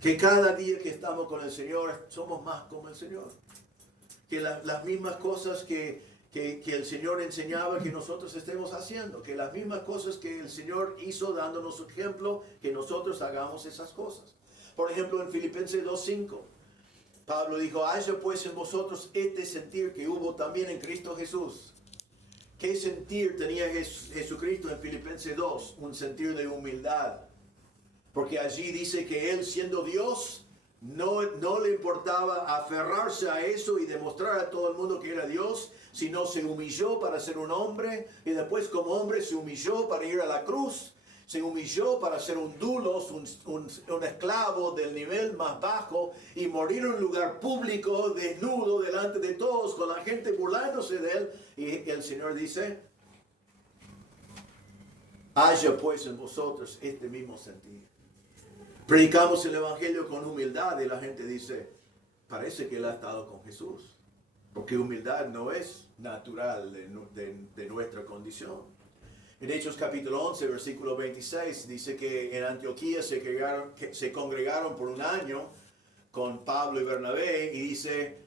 Que cada día que estamos con el Señor, somos más como el Señor. Que las mismas cosas que que el Señor enseñaba que nosotros estemos haciendo, que las mismas cosas que el Señor hizo dándonos ejemplo, que nosotros hagamos esas cosas. Por ejemplo, en Filipenses 2:5, Pablo dijo, haya pues en vosotros este sentir que hubo también en Cristo Jesús. ¿Qué sentir tenía Jesucristo en Filipenses 2? Un sentir de humildad. Porque allí dice que Él, siendo Dios, no le importaba aferrarse a eso y demostrar a todo el mundo que era Dios, sino se humilló para ser un hombre, y después como hombre se humilló para ir a la cruz, se humilló para ser un dulos, un esclavo del nivel más bajo, y morir en un lugar público, desnudo, delante de todos, con la gente burlándose de Él. Y el Señor dice, haya pues en vosotros este mismo sentir. Predicamos el Evangelio con humildad y la gente dice, parece que Él ha estado con Jesús. Porque humildad no es natural de nuestra condición. En Hechos capítulo 11, versículo 26, dice que en Antioquía se congregaron por un año con Pablo y Bernabé, y dice,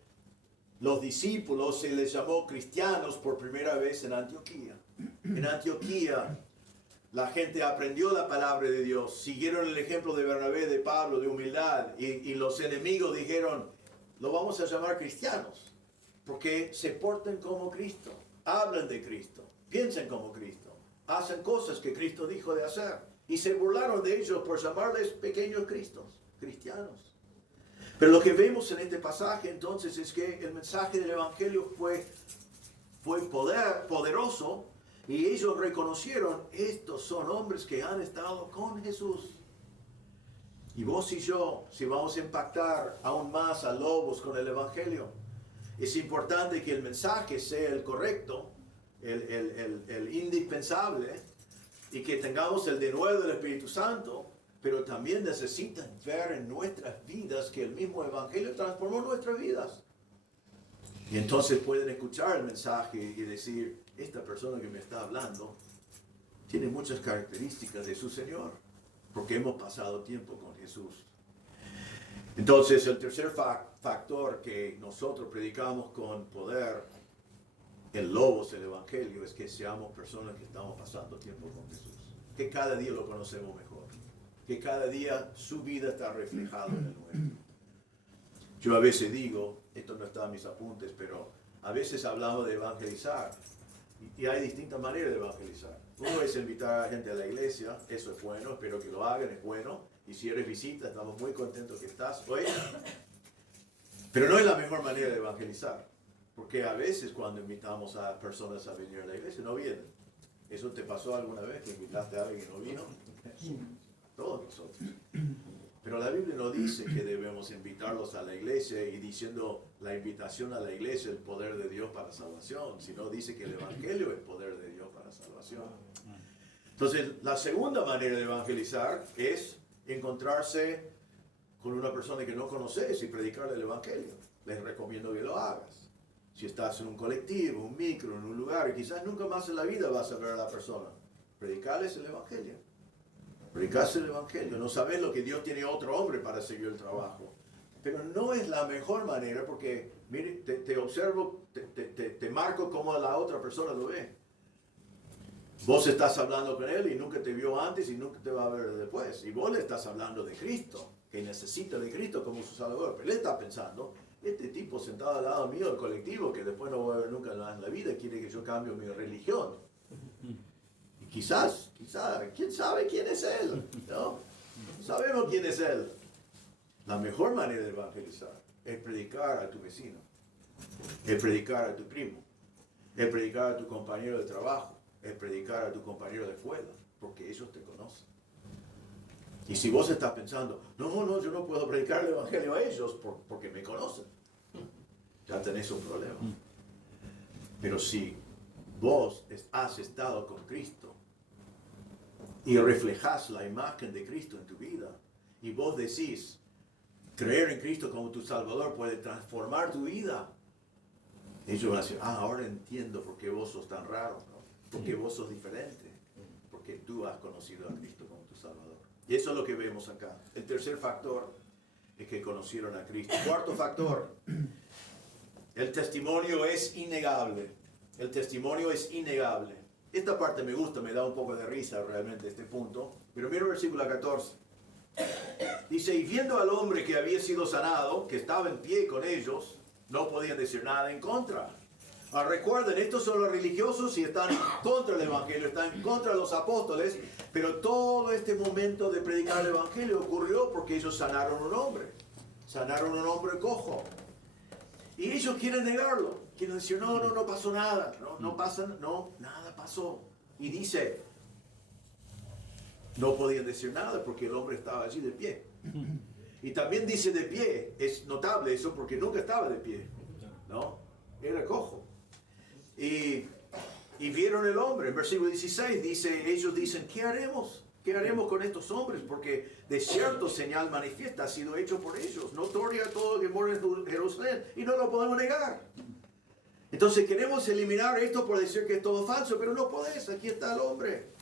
los discípulos se les llamó cristianos por primera vez en Antioquía. En Antioquía la gente aprendió la palabra de Dios, siguieron el ejemplo de Bernabé, de Pablo, de humildad, y los enemigos dijeron, lo vamos a llamar cristianos, porque se portan como Cristo, hablan de Cristo, piensan como Cristo, hacen cosas que Cristo dijo de hacer, y se burlaron de ellos por llamarles pequeños cristianos. Pero lo que vemos en este pasaje entonces es que el mensaje del Evangelio fue poderoso, y ellos reconocieron, estos son hombres que han estado con Jesús. Y vos y yo, si vamos a impactar aún más a lobos con el Evangelio, es importante que el mensaje sea el correcto, el indispensable, y que tengamos el denuedo del Espíritu Santo, pero también necesitan ver en nuestras vidas que el mismo Evangelio transformó nuestras vidas. Y entonces pueden escuchar el mensaje y decir, esta persona que me está hablando tiene muchas características de su Señor, porque hemos pasado tiempo con Jesús. Entonces, el tercer factor que nosotros predicamos con poder, el logos del Evangelio, es que seamos personas que estamos pasando tiempo con Jesús. Que cada día lo conocemos mejor. Que cada día su vida está reflejada en el nuestro. Yo a veces digo, esto no está en mis apuntes, pero a veces hablamos de evangelizar. Y hay distintas maneras de evangelizar. Uno es invitar a gente a la iglesia, eso es bueno, espero que lo hagan, es bueno. Y si eres visita, estamos muy contentos que estás hoy. Pero no es la mejor manera de evangelizar. Porque a veces cuando invitamos a personas a venir a la iglesia, no vienen. ¿Eso te pasó alguna vez que invitaste a alguien que no vino? Todos nosotros. Pero la Biblia no dice que debemos invitarlos a la iglesia y diciendo la invitación a la iglesia es el poder de Dios para salvación, sino dice que el Evangelio es poder de Dios para salvación. Entonces, la segunda manera de evangelizar es encontrarse con una persona que no conoces y predicarle el Evangelio. Les recomiendo que lo hagas. Si estás en un colectivo, un micro, en un lugar, y quizás nunca más en la vida vas a ver a la persona, predicarles el Evangelio. Predicarse el Evangelio. No sabes lo que Dios tiene otro hombre para seguir el trabajo. Pero no es la mejor manera porque, mire, te observo, te marco cómo la otra persona lo ve. Vos estás hablando con él y nunca te vio antes y nunca te va a ver después. Y vos le estás hablando de Cristo, que necesita de Cristo como su Salvador. Pero él está pensando, este tipo sentado al lado mío del colectivo, que después no voy a ver nunca en la vida, quiere que yo cambie mi religión. Quizás, ¿quién sabe quién es Él? ¿No? Sabemos quién es Él. La mejor manera de evangelizar es predicar a tu vecino, es predicar a tu primo, es predicar a tu compañero de trabajo, es predicar a tu compañero de escuela, porque ellos te conocen. Y si vos estás pensando, no, yo no puedo predicar el Evangelio a ellos porque me conocen, ya tenés un problema. Pero si vos has estado con Cristo, y reflejas la imagen de Cristo en tu vida, y vos decís, creer en Cristo como tu Salvador puede transformar tu vida, ellos van a decir, ahora entiendo por qué vos sos tan raro, ¿no? Por qué vos sos diferente, porque tú has conocido a Cristo como tu Salvador. Y eso es lo que vemos acá. El tercer factor es que conocieron a Cristo. Cuarto factor, el testimonio es innegable. El testimonio es innegable. Esta parte me gusta, me da un poco de risa realmente este punto. Pero mira el versículo 14. Dice, y viendo al hombre que había sido sanado, que estaba en pie con ellos, no podían decir nada en contra. Ahora recuerden, estos son los religiosos y están contra el Evangelio, están contra los apóstoles, pero todo este momento de predicar el Evangelio ocurrió porque ellos sanaron un hombre cojo. Y ellos quieren negarlo, quieren decir, no pasó nada, nada pasó. Y dice, no podían decir nada porque el hombre estaba allí de pie. Y también dice de pie, es notable eso porque nunca estaba de pie, ¿no? Era cojo. Y vieron el hombre, en versículo 16 dice, ellos dicen, ¿qué haremos? ¿Qué haremos con estos hombres? Porque de cierto señal manifiesta ha sido hecho por ellos, notoria a todo el que mora en Jerusalén, y no lo podemos negar. Entonces queremos eliminar esto por decir que es todo falso, pero no podés, aquí está el hombre.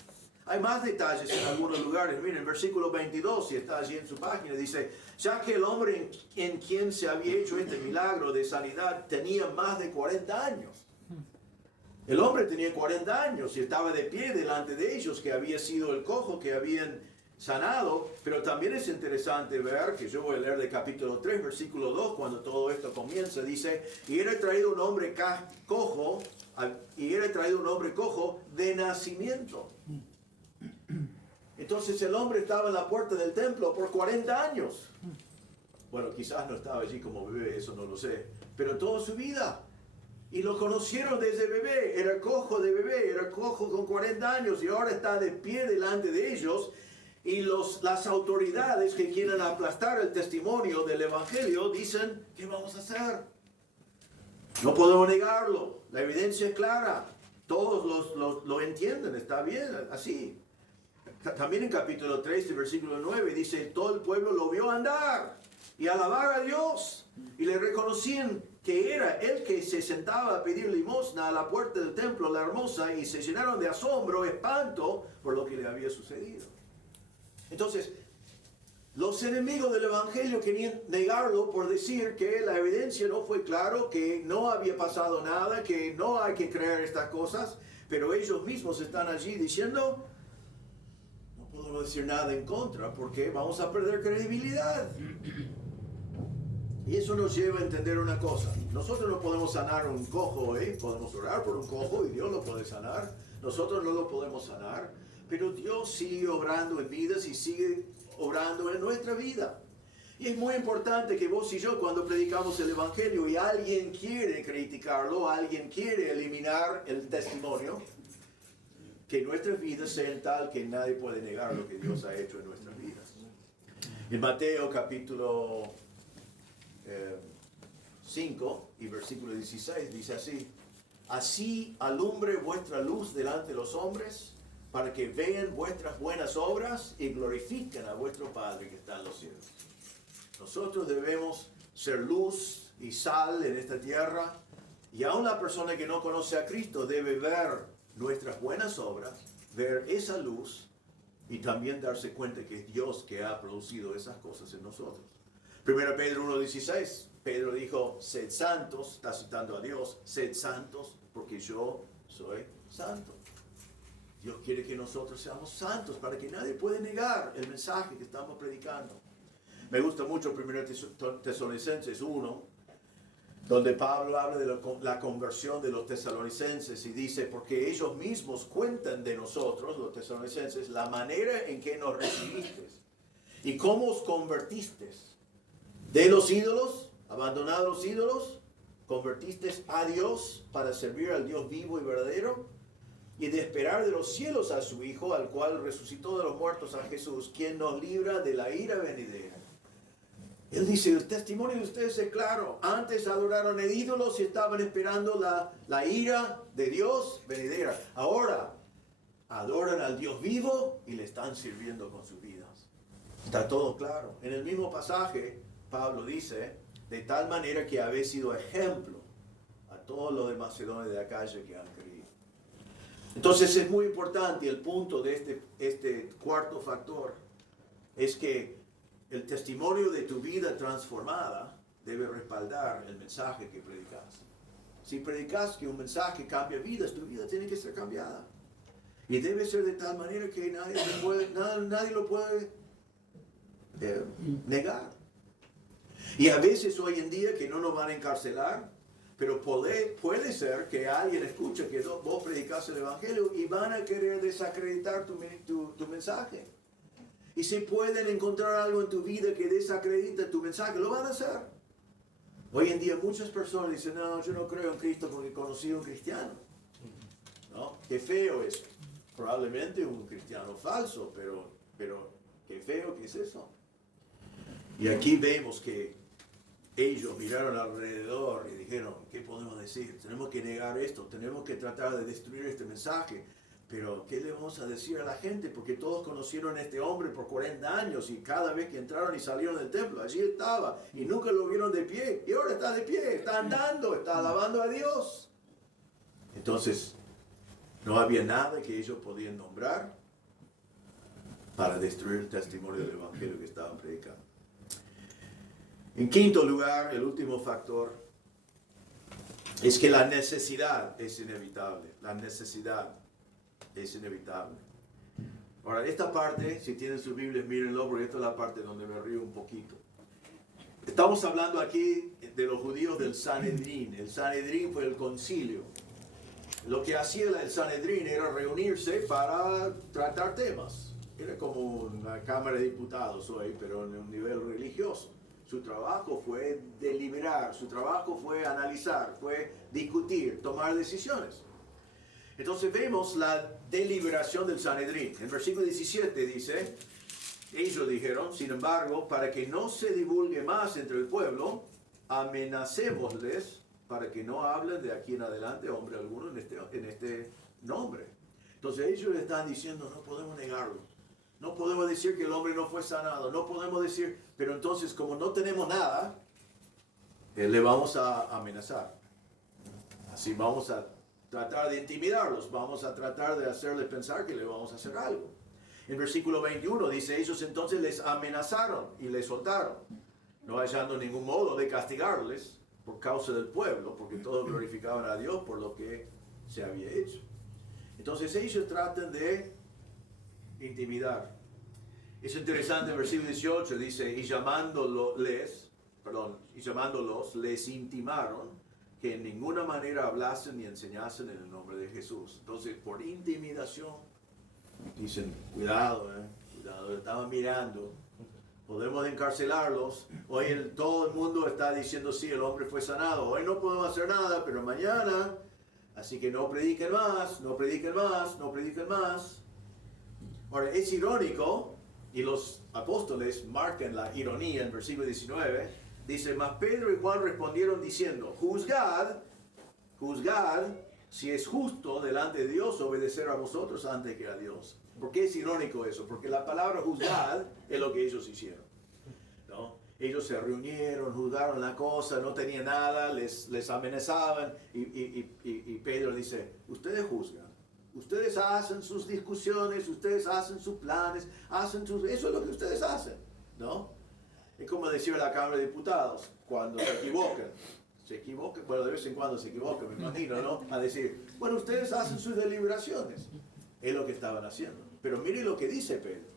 Hay más detalles en algunos lugares. Miren, versículo 22, si está allí en su página, dice, ya que el hombre en quien se había hecho este milagro de sanidad tenía más de 40 años. El hombre tenía 40 años y estaba de pie delante de ellos, que había sido el cojo que habían sanado. Pero también es interesante ver, que yo voy a leer de capítulo 3, versículo 2, cuando todo esto comienza, dice, y era traído un hombre cojo de nacimiento. Entonces el hombre estaba en la puerta del templo por 40 años. Bueno, quizás no estaba allí como bebé, eso no lo sé, pero toda su vida. Y lo conocieron desde bebé, era cojo de bebé, era cojo con 40 años y ahora está de pie delante de ellos. Y las autoridades que quieren aplastar el testimonio del Evangelio dicen, ¿qué vamos a hacer? No podemos negarlo, la evidencia es clara, todos lo entienden, está bien, así. También en capítulo 3, versículo 9 dice, todo el pueblo lo vio andar y alabar a Dios y le reconocían que era el que se sentaba a pedir limosna a la puerta del templo, la hermosa, y se llenaron de asombro, espanto por lo que le había sucedido. Entonces, los enemigos del Evangelio querían negarlo por decir que la evidencia no fue claro, que no había pasado nada, que no hay que creer estas cosas, pero ellos mismos están allí diciendo, no podemos decir nada en contra porque vamos a perder credibilidad. Y eso nos lleva a entender una cosa. Nosotros no podemos sanar un cojo, podemos orar por un cojo y Dios lo puede sanar. Nosotros no lo podemos sanar, pero Dios sigue obrando en vidas y sigue obrando en nuestra vida. Y es muy importante que vos y yo, cuando predicamos el Evangelio y alguien quiere criticarlo, alguien quiere eliminar el testimonio, que nuestras vidas sean tal que nadie puede negar lo que Dios ha hecho en nuestras vidas. En Mateo capítulo 5 y versículo 16 dice así, así alumbre vuestra luz delante de los hombres, para que vean vuestras buenas obras y glorifiquen a vuestro Padre que está en los cielos. Nosotros debemos ser luz y sal en esta tierra, y aún la persona que no conoce a Cristo debe ver nuestras buenas obras, ver esa luz y también darse cuenta que es Dios que ha producido esas cosas en nosotros. 1 Pedro 1:16, Pedro dijo, sed santos, está citando a Dios, sed santos porque yo soy santo. Dios quiere que nosotros seamos santos para que nadie pueda negar el mensaje que estamos predicando. Me gusta mucho 1 Tesalonicenses 1, donde Pablo habla de la conversión de los tesalonicenses y dice, porque ellos mismos cuentan de nosotros, los tesalonicenses, la manera en que nos recibisteis y cómo os convertisteis de los ídolos, abandonados los ídolos, convertisteis a Dios para servir al Dios vivo y verdadero, y de esperar de los cielos a su Hijo, al cual resucitó de los muertos a Jesús, quien nos libra de la ira venidera. Él dice, el testimonio de ustedes es claro. Antes adoraron a ídolos y estaban esperando la ira de Dios venidera. Ahora adoran al Dios vivo y le están sirviendo con sus vidas. Está todo claro. En el mismo pasaje, Pablo dice, de tal manera que habéis sido ejemplo a todos los de Macedonia y de Acaya que han creído. Entonces es muy importante, el punto de este cuarto factor es que el testimonio de tu vida transformada debe respaldar el mensaje que predicas. Si predicas que un mensaje cambia vidas, tu vida tiene que ser cambiada. Y debe ser de tal manera que nadie lo puede negar. Y a veces hoy en día que no nos van a encarcelar, pero puede ser que alguien escuche que vos predicas el Evangelio y van a querer desacreditar tu mensaje. Y si pueden encontrar algo en tu vida que desacredita tu mensaje, lo van a hacer. Hoy en día muchas personas dicen, no, yo no creo en Cristo porque conocí a un cristiano. ¿No? Qué feo eso. Probablemente un cristiano falso, pero qué feo que es eso. Y aquí vemos que ellos miraron alrededor y dijeron, ¿qué podemos decir? Tenemos que negar esto, tenemos que tratar de destruir este mensaje. Pero, ¿qué le vamos a decir a la gente? Porque todos conocieron a este hombre por 40 años y cada vez que entraron y salieron del templo, allí estaba y nunca lo vieron de pie. Y ahora está de pie, está andando, está alabando a Dios. Entonces, no había nada que ellos podían nombrar para destruir el testimonio del Evangelio que estaban predicando. En quinto lugar, el último factor es que la necesidad es inevitable. La necesidad es inevitable. Ahora, esta parte, si tienen sus Biblias, mírenlo, porque esta es la parte donde me río un poquito. Estamos hablando aquí de los judíos del Sanedrín. El Sanedrín fue el concilio. Lo que hacía el Sanedrín era reunirse para tratar temas. Era como una Cámara de Diputados hoy, pero en un nivel religioso. Su trabajo fue deliberar, su trabajo fue analizar, fue discutir, tomar decisiones. Entonces vemos la deliberación del Sanedrín. En versículo 17 dice, ellos dijeron, sin embargo, para que no se divulgue más entre el pueblo, amenacémosles para que no hablen de aquí en adelante hombre alguno en este nombre. Entonces ellos le están diciendo, no podemos negarlo. No podemos decir que el hombre no fue sanado. No podemos decir, pero entonces como no tenemos nada, le vamos a amenazar. Así vamos a tratar de intimidarlos, vamos a tratar de hacerles pensar que le vamos a hacer algo. En versículo 21 dice, ellos entonces les amenazaron y les soltaron, no hallando ningún modo de castigarles por causa del pueblo, porque todos glorificaban a Dios por lo que se había hecho. Entonces ellos tratan de intimidar. Es interesante, en versículo 18 dice, y llamándolos, les intimaron que en ninguna manera hablasen ni enseñasen en el nombre de Jesús. Entonces, por intimidación, dicen, cuidado, estaban mirando, podemos encarcelarlos. Hoy todo el mundo está diciendo, sí, el hombre fue sanado. Hoy no podemos hacer nada, pero mañana, así que no prediquen más, no prediquen más, no prediquen más. Ahora, es irónico, y los apóstoles marcan la ironía en versículo 19, dice, mas Pedro y Juan respondieron diciendo, juzgad si es justo delante de Dios obedecer a vosotros antes que a Dios. ¿Por qué es irónico eso? Porque la palabra juzgad es lo que ellos hicieron, ¿no? Ellos se reunieron, juzgaron la cosa, no tenían nada, les amenazaban y Pedro dice, ustedes juzgan. Ustedes hacen sus discusiones, ustedes hacen sus planes, eso es lo que ustedes hacen, ¿no? Es como decir a la Cámara de Diputados, cuando se equivocan, bueno, de vez en cuando se equivocan, me imagino, ¿no? A decir, bueno, ustedes hacen sus deliberaciones. Es lo que estaban haciendo. Pero miren lo que dice Pedro.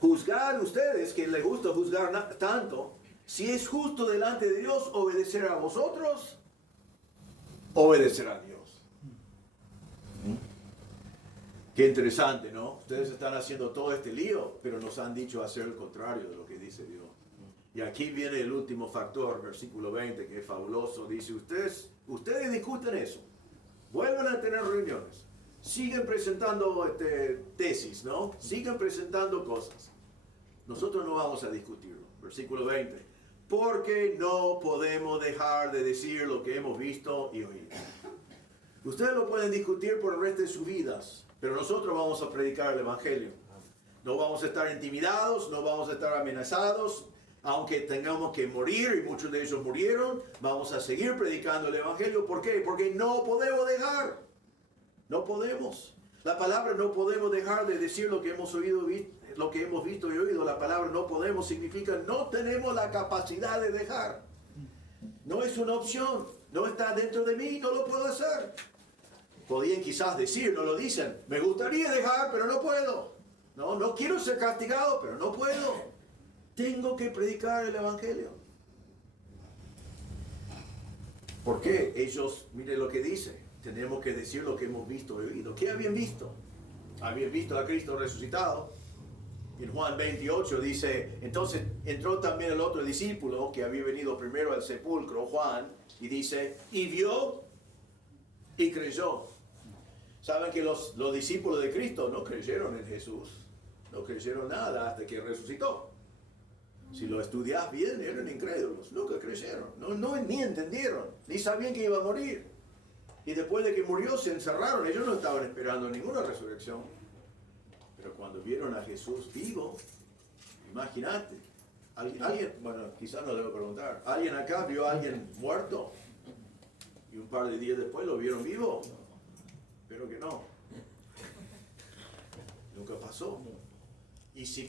Juzgar ustedes, que les gusta juzgar tanto, si es justo delante de Dios obedecer a vosotros, obedecer a Dios. Qué interesante, ¿no? Ustedes están haciendo todo este lío, pero nos han dicho hacer el contrario de lo que dice Dios. Y aquí viene el último factor, versículo 20, que es fabuloso. Dice, ustedes discuten eso, vuelven a tener reuniones, siguen presentando tesis, ¿no? Siguen presentando cosas. Nosotros no vamos a discutirlo. Versículo 20, porque no podemos dejar de decir lo que hemos visto y oído. Ustedes lo pueden discutir por el resto de sus vidas, pero nosotros vamos a predicar el Evangelio. No vamos a estar intimidados, no vamos a estar amenazados, aunque tengamos que morir, y muchos de ellos murieron, vamos a seguir predicando el Evangelio. ¿Por qué? Porque no podemos dejar. No podemos. La palabra no podemos dejar de decir lo que hemos oído, lo que hemos visto y oído. La palabra no podemos significa no tenemos la capacidad de dejar. No es una opción. no está dentro de mí, no lo puedo hacer. Podían quizás decir, no lo dicen, me gustaría dejar, pero no puedo. No quiero ser castigado, pero no puedo. Tengo que predicar el Evangelio. ¿Por qué? Ellos, mire lo que dice, tenemos que decir lo que hemos visto y oído. ¿Qué habían visto? Habían visto a Cristo resucitado. En Juan 28 dice, entonces entró también el otro discípulo que había venido primero al sepulcro, Juan, y dice, y vio y creyó. Saben que los discípulos de Cristo no creyeron en Jesús, no creyeron nada hasta que resucitó. Si lo estudias bien, eran incrédulos, nunca creyeron, ni entendieron, ni sabían que iba a morir. Y después de que murió se encerraron, ellos no estaban esperando ninguna resurrección. Pero cuando vieron a Jesús vivo, imagínate, alguien, bueno, quizás no debo preguntar, ¿alguien acá vio a alguien muerto? Y un par de días después lo vieron vivo. Espero que no. Nunca pasó. Y si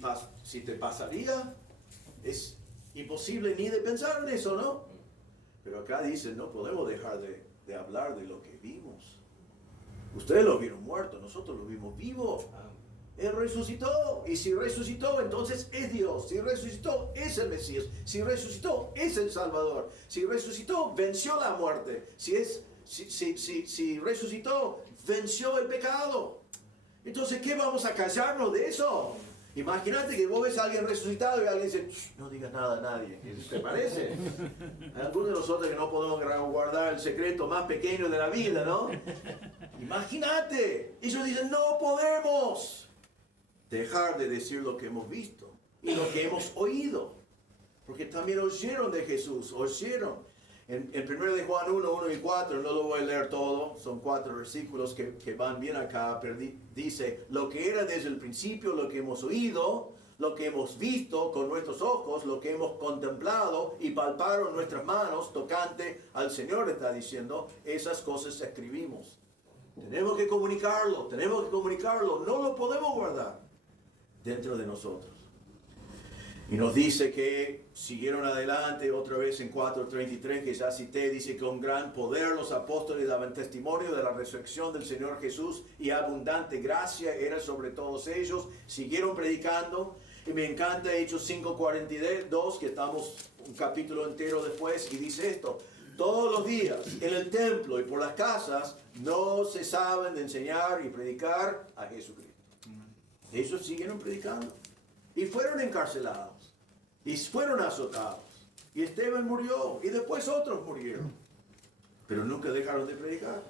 te pasaría, es imposible ni de pensar en eso, ¿no? Pero acá dicen, no podemos dejar de hablar de lo que vimos. Ustedes lo vieron muerto, nosotros lo vimos vivo. Él resucitó, y si resucitó, entonces es Dios. Si resucitó, es el Mesías. Si resucitó, es el Salvador. Si resucitó, venció la muerte. Si resucitó, venció el pecado. Entonces, ¿qué vamos a callarnos de eso? Imagínate que vos ves a alguien resucitado y alguien dice, no digas nada a nadie. ¿Te parece? Hay algunos de nosotros que no podemos guardar el secreto más pequeño de la vida, ¿no? Imagínate. Ellos dicen, no podemos dejar de decir lo que hemos visto y lo que hemos oído. Porque también oyeron de Jesús, oyeron. En 1 de Juan 1 y 4, no lo voy a leer todo, son 4 versículos que van bien acá, pero dice, lo que era desde el principio, lo que hemos oído, lo que hemos visto con nuestros ojos, lo que hemos contemplado y palparon nuestras manos tocante al Señor, está diciendo, esas cosas escribimos. Tenemos que comunicarlo, no lo podemos guardar dentro de nosotros. Y nos dice que siguieron adelante otra vez en 4:33, que ya cité, dice que con gran poder los apóstoles daban testimonio de la resurrección del Señor Jesús y abundante gracia era sobre todos ellos. Siguieron predicando y me encanta Hechos 5:42, que estamos un capítulo entero después, y dice esto: todos los días en el templo y por las casas no cesaban de enseñar y predicar a Jesucristo. Ellos siguieron predicando y fueron encarcelados y fueron azotados y Esteban murió y después otros murieron, pero nunca dejaron de predicar.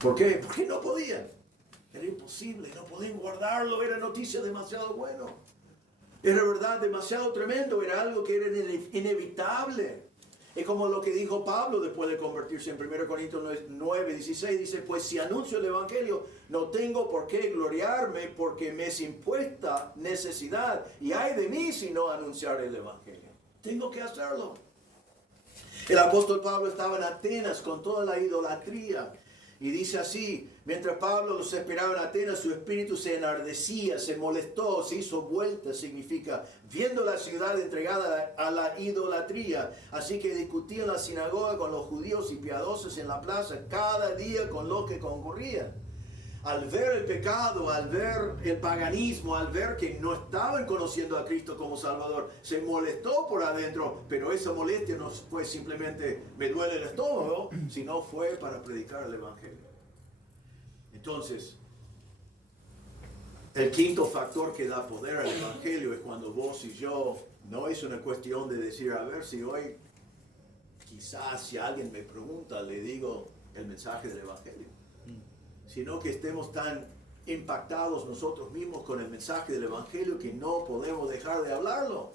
¿Por qué? Porque no podían, era imposible, no podían guardarlo, era noticia demasiado bueno, era verdad demasiado tremendo, era algo que era inevitable. Es como lo que dijo Pablo después de convertirse en 1 Corintios 9:16. Dice, pues si anuncio el Evangelio, no tengo por qué gloriarme porque me es impuesta necesidad. Y ay de mí si no anunciar el Evangelio. Tengo que hacerlo. El apóstol Pablo estaba en Atenas con toda la idolatría. Y dice así, mientras Pablo los esperaba en Atenas, su espíritu se enardecía, se molestó, se hizo vuelta, significa, viendo la ciudad entregada a la idolatría. Así que discutía en la sinagoga con los judíos y piadosos en la plaza, cada día con los que concurrían. Al ver el pecado, al ver el paganismo, al ver que no estaban conociendo a Cristo como Salvador, se molestó por adentro, pero esa molestia no fue simplemente me duele el estómago, sino fue para predicar el Evangelio. Entonces, el quinto factor que da poder al Evangelio es cuando vos y yo, no es una cuestión de decir, a ver si hoy, quizás si alguien me pregunta, le digo el mensaje del Evangelio. Sino que estemos tan impactados nosotros mismos con el mensaje del Evangelio que no podemos dejar de hablarlo.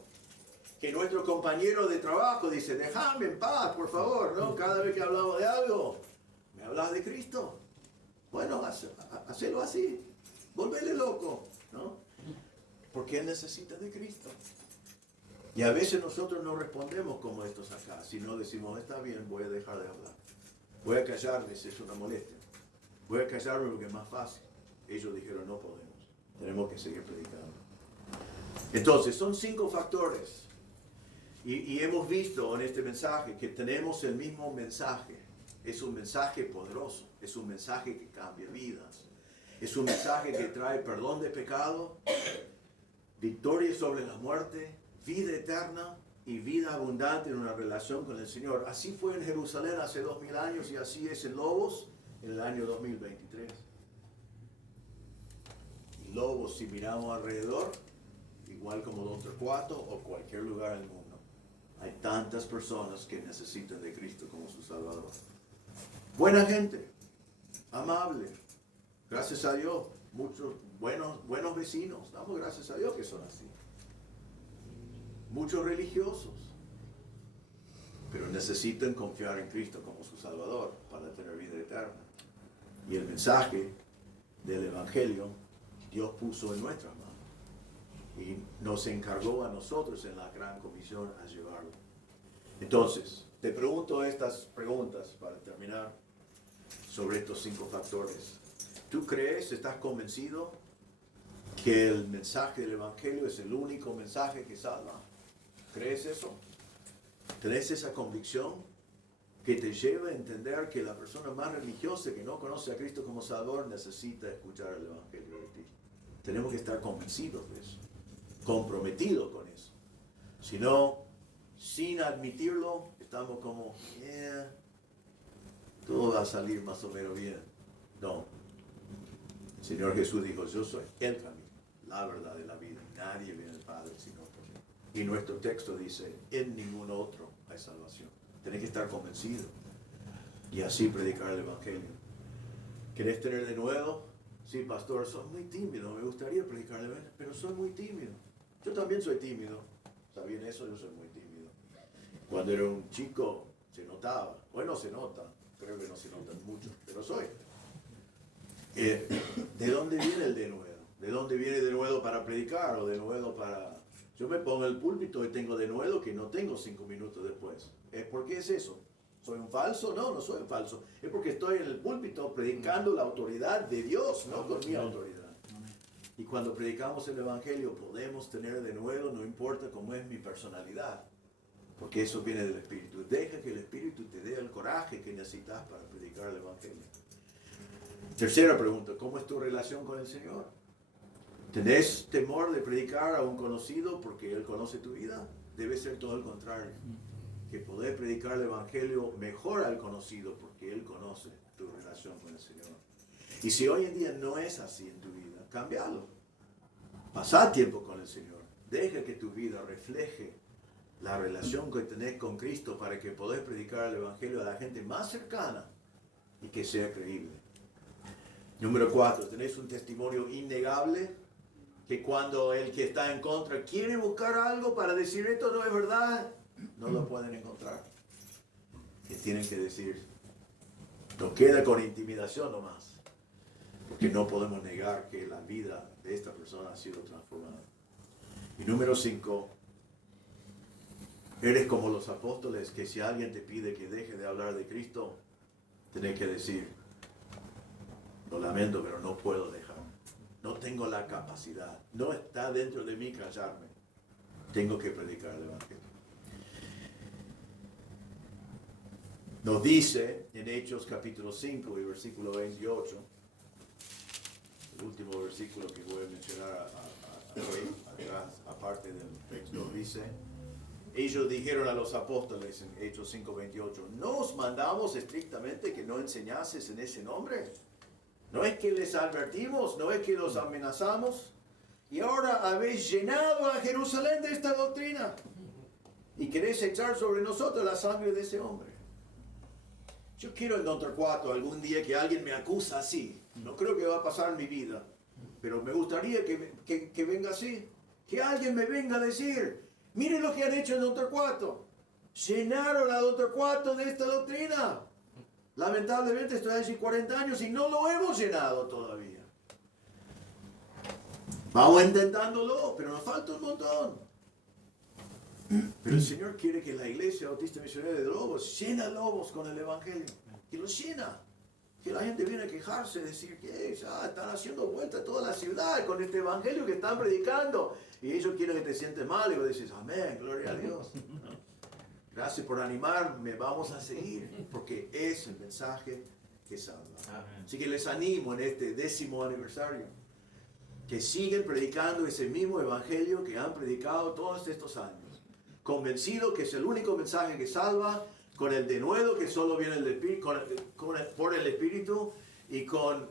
Que nuestro compañero de trabajo dice, déjame en paz, por favor, ¿no? Cada vez que hablamos de algo, ¿me hablas de Cristo? Bueno, hacelo así, volverle loco, ¿no? Porque él necesita de Cristo. Y a veces nosotros no respondemos como estos acá, sino decimos, está bien, voy a dejar de hablar. Voy a callarme si es una molestia. Voy a callarme porque es más fácil. Ellos dijeron, no podemos. Tenemos que seguir predicando. Entonces, son 5 factores. Y hemos visto en este mensaje que tenemos el mismo mensaje. Es un mensaje poderoso, es un mensaje que cambia vidas. Es un mensaje que trae perdón de pecado, victoria sobre la muerte, vida eterna y vida abundante en una relación con el Señor. Así fue en Jerusalén hace 2000 años y así es en Lobos en el año 2023. Y Lobos, si miramos alrededor, igual como Don Torcuato o cualquier lugar del mundo, hay tantas personas que necesitan de Cristo como su Salvador. Buena gente, amable, gracias a Dios, muchos buenos vecinos, damos gracias a Dios que son así. Muchos religiosos, pero necesitan confiar en Cristo como su Salvador para tener vida eterna. Y el mensaje del Evangelio Dios puso en nuestras manos y nos encargó a nosotros en la gran comisión a llevarlo. Entonces, te pregunto estas preguntas para terminar sobre estos 5 factores. ¿Tú crees, estás convencido que el mensaje del Evangelio es el único mensaje que salva? ¿Crees eso? ¿Tenés esa convicción que te lleva a entender que la persona más religiosa que no conoce a Cristo como Salvador necesita escuchar el Evangelio de ti? Tenemos que estar convencidos de eso, comprometidos con eso. Si no, sin admitirlo, estamos como, todo va a salir más o menos bien. No. El Señor Jesús dijo, yo soy el camino, la verdad y la vida. Nadie viene al Padre sino por mí. Y nuestro texto dice, en ningún otro hay salvación. Tenés que estar convencido y así predicar el Evangelio. ¿Querés tener de nuevo? Sí, pastor, soy muy tímido. Me gustaría predicar el Evangelio, pero soy muy tímido. Yo también soy tímido. ¿Sabían eso? Yo soy muy tímido. Cuando era un chico se notaba. Hoy no se nota. Creo que no se nota mucho, pero soy. ¿De dónde viene el de nuevo? ¿De dónde viene de nuevo para predicar o de nuevo para...? Yo me pongo el púlpito y tengo de nuevo que no tengo 5 minutos después. ¿Por qué es eso? ¿Soy un falso? No, no soy un falso. Es porque estoy en el púlpito predicando la autoridad de Dios, no con mi autoridad. Y cuando predicamos el Evangelio podemos tener de nuevo, no importa cómo es mi personalidad, porque eso viene del Espíritu. Deja que el Espíritu te dé el coraje que necesitas para predicar el Evangelio. Tercera pregunta, ¿cómo es tu relación con el Señor? ¿Tenés temor de predicar a un conocido porque Él conoce tu vida? Debe ser todo el contrario. Que poder predicar el Evangelio mejor al conocido porque Él conoce tu relación con el Señor. Y si hoy en día no es así en tu vida, cámbialo. Pasá tiempo con el Señor. Deja que tu vida refleje la relación que tenés con Cristo para que poder predicar el Evangelio a la gente más cercana y que sea creíble. Número 4, tenés un testimonio innegable que cuando el que está en contra quiere buscar algo para decir esto no es verdad, no lo pueden encontrar. Que tienen que decir, no queda con intimidación nomás, porque no podemos negar que la vida de esta persona ha sido transformada. Y número 5, eres como los apóstoles que si alguien te pide que deje de hablar de Cristo, tenés que decir, lo lamento, pero no puedo dejar. No tengo la capacidad. No está dentro de mí callarme. Tengo que predicar el Evangelio. Nos dice en Hechos capítulo 5 y versículo 28, el último versículo que voy a mencionar atrás, aparte del texto, dice, ellos dijeron a los apóstoles en Hechos 5:28, ¿no os mandamos estrictamente que no enseñases en ese nombre? ¿No es que les advertimos? ¿No es que los amenazamos? Y ahora habéis llenado a Jerusalén de esta doctrina y queréis echar sobre nosotros la sangre de ese hombre. Yo quiero en Don Torcuato algún día que alguien me acusa así. No creo que va a pasar en mi vida, pero me gustaría que venga así. Que alguien me venga a decir, miren lo que han hecho en Don Torcuato. Llenaron a Don Torcuato de esta doctrina. Lamentablemente estoy allí 40 años y no lo hemos llenado todavía. Vamos intentándolo, pero nos falta un montón. Pero el Señor quiere que la Iglesia Bautista Misionera de Lobos llena a Lobos con el Evangelio. Que los llena. que la gente viene a quejarse, decir que ya están haciendo vuelta a toda la ciudad con este evangelio que están predicando. Y ellos quieren que te sientes mal y vos dices, amén, gloria a Dios. Gracias por animarme, vamos a seguir, porque es el mensaje que salva. Así que les animo en este 10º aniversario, que siguen predicando ese mismo evangelio que han predicado todos estos años, convencido que es el único mensaje que salva, con el denuedo que solo viene por el Espíritu y con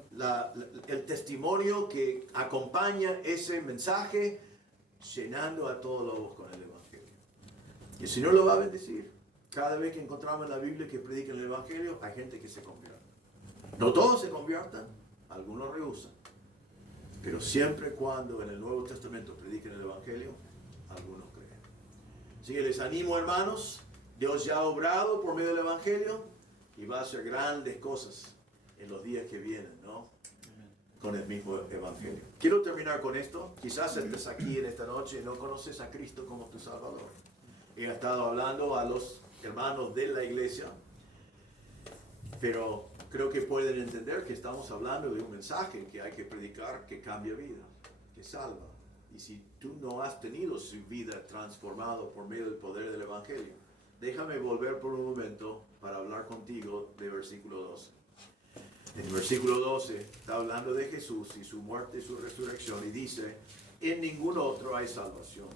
el testimonio que acompaña ese mensaje, llenando a todos los con el evangelio. Y el Señor lo va a bendecir. Cada vez que encontramos en la Biblia que predican el evangelio, hay gente que se convierte. No todos se conviertan, algunos rehusan. Pero siempre cuando en el Nuevo Testamento prediquen el evangelio, algunos creen. Así que les animo, hermanos. Dios ya ha obrado por medio del evangelio y va a hacer grandes cosas en los días que vienen, ¿no? Con el mismo evangelio. Quiero terminar con esto. Quizás estés aquí en esta noche y no conoces a Cristo como tu Salvador. He estado hablando a los hermanos de la iglesia, pero creo que pueden entender que estamos hablando de un mensaje que hay que predicar, que cambia vida, que salva. Y si tú no has tenido su vida transformada por medio del poder del evangelio, déjame volver por un momento para hablar contigo de versículo 12. En el versículo 12 está hablando de Jesús y su muerte y su resurrección y dice, en ningún otro hay salvación,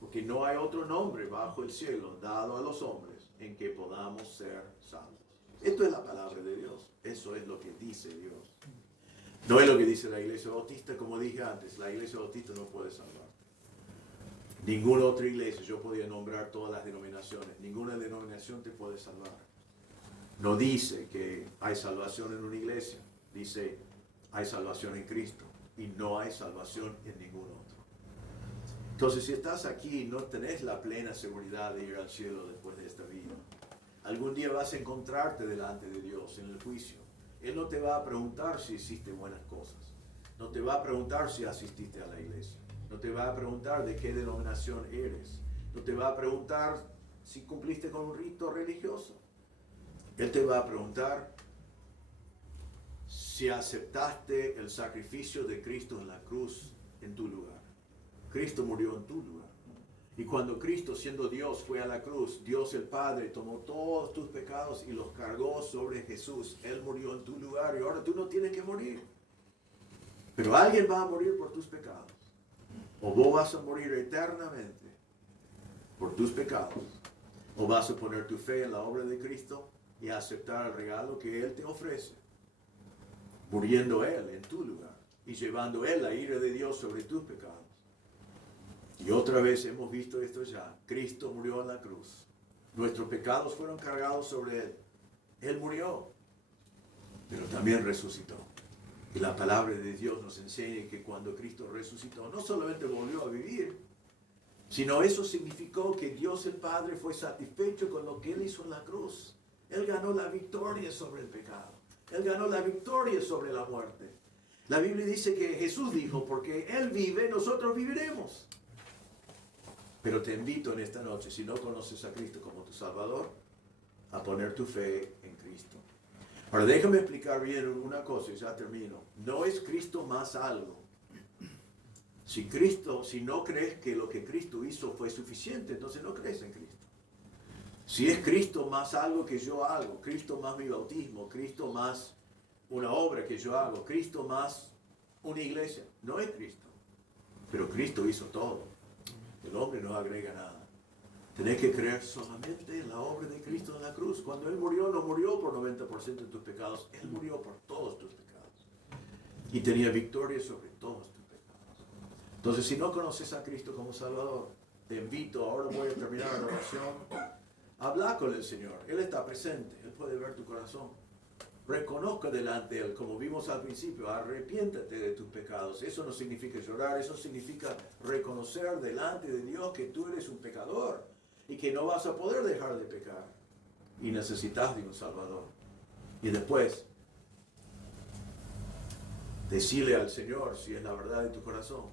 porque no hay otro nombre bajo el cielo dado a los hombres en que podamos ser salvos. Esto es la palabra de Dios, eso es lo que dice Dios. No es lo que dice la iglesia bautista, como dije antes, la iglesia bautista no puede salvar. Ninguna otra iglesia, yo podía nombrar todas las denominaciones, ninguna denominación te puede salvar. No dice que hay salvación en una iglesia, dice hay salvación en Cristo y no hay salvación en ningún otro. Entonces, si estás aquí y no tenés la plena seguridad de ir al cielo después de esta vida, algún día vas a encontrarte delante de Dios en el juicio. Él no te va a preguntar si hiciste buenas cosas, no te va a preguntar si asististe a la iglesia, no te va a preguntar de qué denominación eres, no te va a preguntar si cumpliste con un rito religioso. Él te va a preguntar si aceptaste el sacrificio de Cristo en la cruz en tu lugar. Cristo murió en tu lugar. Y cuando Cristo, siendo Dios, fue a la cruz, Dios el Padre tomó todos tus pecados y los cargó sobre Jesús. Él murió en tu lugar y ahora tú no tienes que morir. Pero alguien va a morir por tus pecados. O vos vas a morir eternamente por tus pecados. O vas a poner tu fe en la obra de Cristo y aceptar el regalo que Él te ofrece, muriendo Él en tu lugar y llevando Él la ira de Dios sobre tus pecados. Y otra vez hemos visto esto ya. Cristo murió en la cruz. Nuestros pecados fueron cargados sobre Él. Él murió, pero también resucitó. Y la palabra de Dios nos enseña que cuando Cristo resucitó, no solamente volvió a vivir, sino eso significó que Dios el Padre fue satisfecho con lo que Él hizo en la cruz. Él ganó la victoria sobre el pecado. Él ganó la victoria sobre la muerte. La Biblia dice que Jesús dijo, porque Él vive, nosotros viviremos. Pero te invito en esta noche, si no conoces a Cristo como tu Salvador, a poner tu fe en Cristo. Ahora déjame explicar bien una cosa y ya termino. No es Cristo más algo. Si no crees que lo que Cristo hizo fue suficiente, entonces no crees en Cristo. Si es Cristo más algo que yo hago, Cristo más mi bautismo, Cristo más una obra que yo hago, Cristo más una iglesia, no es Cristo. Pero Cristo hizo todo. El hombre no agrega nada. Tenés que creer solamente en la obra de Cristo en la cruz. Cuando Él murió, no murió por 90% de tus pecados. Él murió por todos tus pecados. Y tenía victoria sobre todos tus pecados. Entonces, si no conoces a Cristo como Salvador, te invito, ahora voy a terminar la oración. Habla con el Señor. Él está presente. Él puede ver tu corazón. Reconozca delante de Él, como vimos al principio, arrepiéntate de tus pecados. Eso no significa llorar, eso significa reconocer delante de Dios que tú eres un pecador y que no vas a poder dejar de pecar y necesitas de un Salvador. Y después, decirle al Señor, si es la verdad de tu corazón,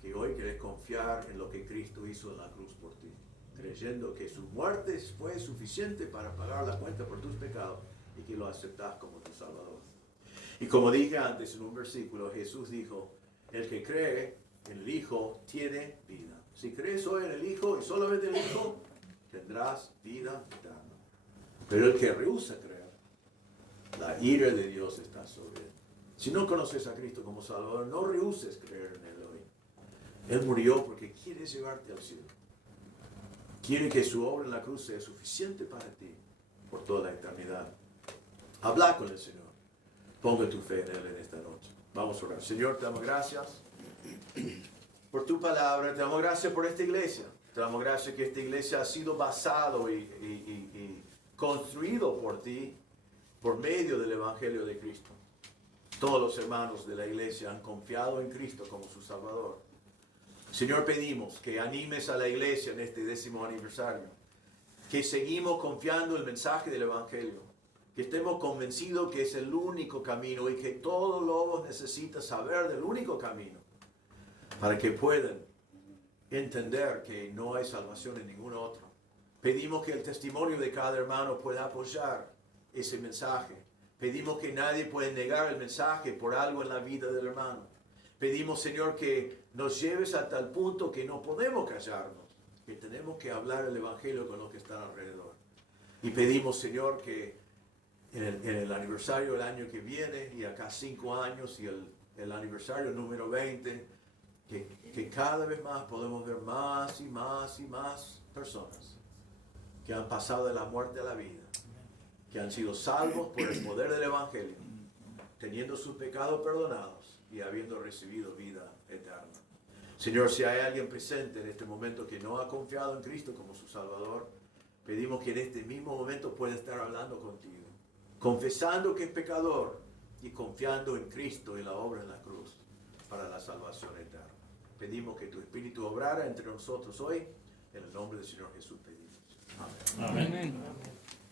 que hoy querés confiar en lo que Cristo hizo en la cruz por ti, creyendo que su muerte fue suficiente para pagar la cuenta por tus pecados y que lo aceptas como tu Salvador. Y como dije antes en un versículo, Jesús dijo, el que cree en el Hijo tiene vida. Si crees hoy en el Hijo y solamente en el Hijo, tendrás vida eterna. Pero el que rehúsa creer, la ira de Dios está sobre él. Si no conoces a Cristo como Salvador, no rehuses creer en Él hoy. Él murió porque quiere llevarte al cielo. Quiere que su obra en la cruz sea suficiente para ti por toda la eternidad. Habla con el Señor. Ponga tu fe en Él en esta noche. Vamos a orar. Señor, te damos gracias por tu palabra. Te damos gracias por esta iglesia. Te damos gracias que esta iglesia ha sido basado y construido por ti por medio del Evangelio de Cristo. Todos los hermanos de la iglesia han confiado en Cristo como su Salvador. Señor, pedimos que animes a la iglesia en este 10º aniversario, que seguimos confiando en el mensaje del Evangelio, que estemos convencidos que es el único camino y que todos lobos necesitan saber del único camino para que puedan entender que no hay salvación en ningún otro. Pedimos que el testimonio de cada hermano pueda apoyar ese mensaje. Pedimos que nadie pueda negar el mensaje por algo en la vida del hermano. Pedimos, Señor, que nos lleves hasta el punto que no podemos callarnos, que tenemos que hablar el Evangelio con los que están alrededor. Y pedimos, Señor, que en el aniversario del año que viene, y acá 5 años, y el aniversario número 20, que cada vez más podemos ver más y más y más personas que han pasado de la muerte a la vida, que han sido salvos por el poder del Evangelio, teniendo sus pecados perdonados y habiendo recibido vida eterna. Señor, si hay alguien presente en este momento que no ha confiado en Cristo como su Salvador, pedimos que en este mismo momento pueda estar hablando contigo, confesando que es pecador y confiando en Cristo y la obra en la cruz para la salvación eterna. Pedimos que tu Espíritu obrara entre nosotros hoy, en el nombre del Señor Jesús pedimos. Amén. Amén. Amén.